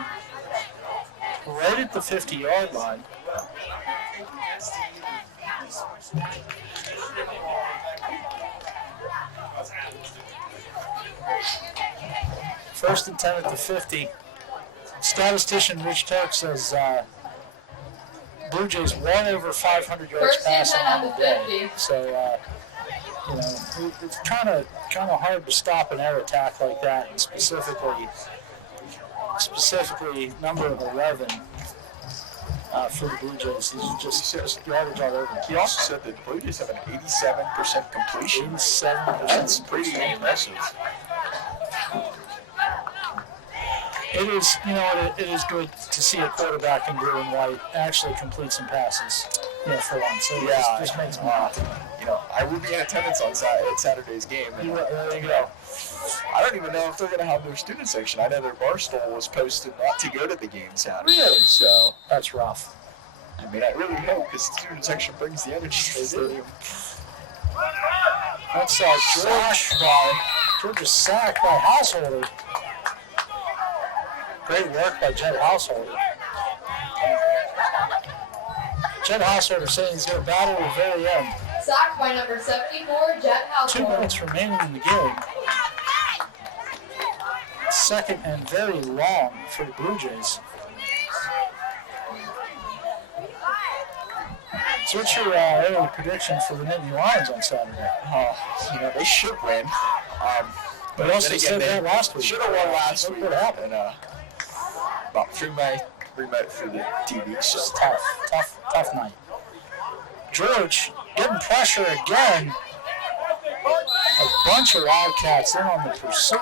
Right at the 50-yard line. First and 10 at the 50. Statistician Rich Turk says Blue Jays won over 500 yards First and passing 10 on the at the day. 50. So, it's kind of hard to stop an air attack like that, and specifically number 11 for the Blue Jays. He's just yardage all over. He also said that the Blue Jays have an 87% completion. 87%. That's pretty impressive. It is, it is good to see a quarterback in blue and white actually complete some passes, for once. So it just makes me happy. I will be in attendance on Saturday's game. And, There you go. I don't even know if they're going to have their student section. I know their Barstool was posted not to go to the game Saturday. Really? So that's rough. I mean, I really hope because the student section brings the energy to the stadium. That's George's sacked by Householder. Great work by Jed Householder. Jed Householder saying he's going to battle to the very end. Sacked by number 74, Jet House. 2 minutes remaining in the game. 2nd and very long for the Blue Jays. So what's your early prediction for the Nittany Lions on Saturday? They should win. But also said that last week. Should have won last week. What happened? About through my remote for the TV show. Tough night. George getting pressure again. A bunch of Wildcats in on the pursuit.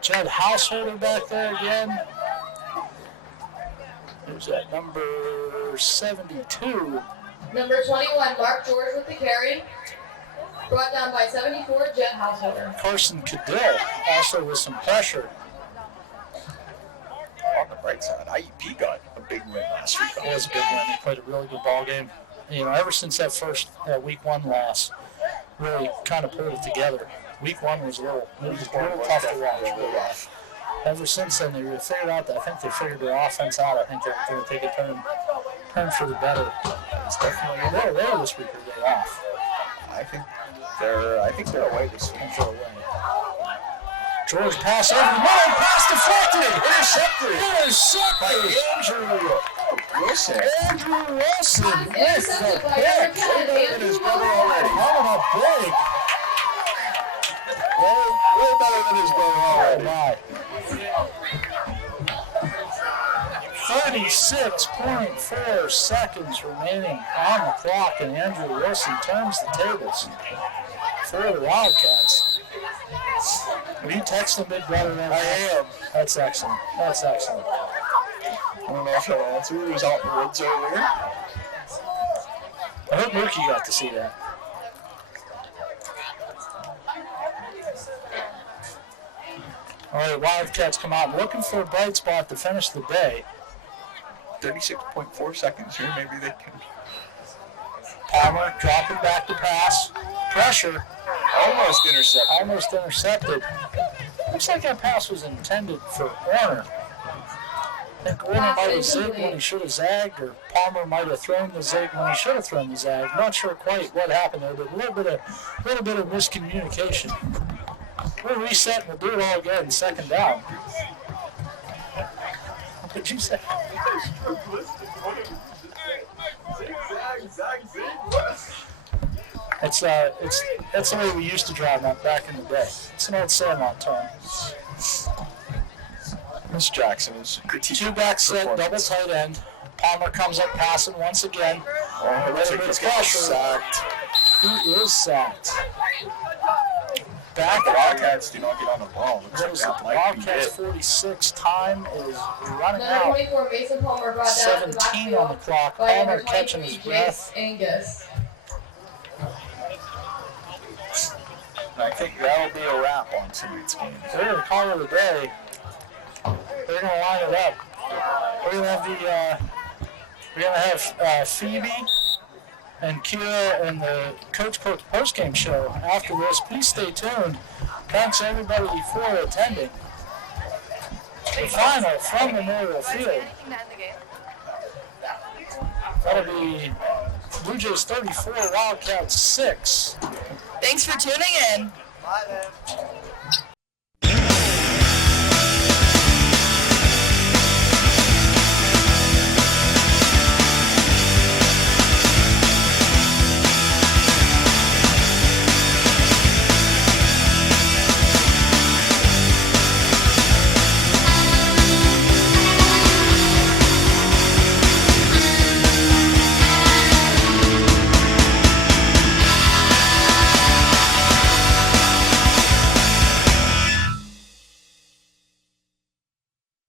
Jed Householder back there again. There's that number 72. Number 21, Mark George with the carry. Brought down by 74, Jet Householder. Carson Cadell also with some pressure. On the bright side, IUP got a big win last week. It was a big win. They played a really good ball game. Ever since that first week 1 loss, really kind of pulled it together. Week 1 was a little tough to watch. Ever since then, they figured out that I think they figured their offense out. I think they're going to take a turn for the better. It's definitely they're there this week or day off. I think they're away this week. George pass over the middle, pass deflected, intercepted by Andrew Wilson. Andrew Wilson with the pick. Look at his brother already. Coming up big. Way better than his brother already. 36.4 seconds remaining on the clock, and Andrew Wilson turns the tables for the Wildcats. Will you text him, big brother? I am. That's excellent. I don't know if he'll answer. He was out in the woods earlier. I hope Mookie got to see that. All right, Wildcats come out looking for a bright spot to finish the day. 36.4 seconds here. Maybe they can. Palmer dropping back to pass. Pressure. Almost intercepted. Looks like that pass was intended for Warner. I think Gordon might have zigged when he should have zagged, or Palmer might have thrown the zig when he should have thrown the zag. Not sure quite what happened there, but a little bit of miscommunication. We'll reset and we'll do it all again. Second down. What did you say? That's the way we used to drive that back in the day. It's an old Sandlot term. Miss Jackson is a teacher. Two back set, double tight end. Palmer comes up passing once again. Oh, it looks like he's getting sacked. He is sacked. Back Wildcats do not get on the ball. Looks What like is it? that The might be Wildcats it. 46. Time is running Number out. 24, Mason Palmer brought down to the 17 on the backfield clock. by Palmer number catching his 23, breath. Jace Angus. And I think that'll be a wrap on tonight's game. They're going to call it a day. They're going to line it up. We're going to have Phoebe and Kierra and the Coach Cook postgame show after this. Please stay tuned. Thanks everybody for attending. The final from Memorial Field. That'll be Blue Jays 34, Wildcats 6. Thanks for tuning in. Bye, man.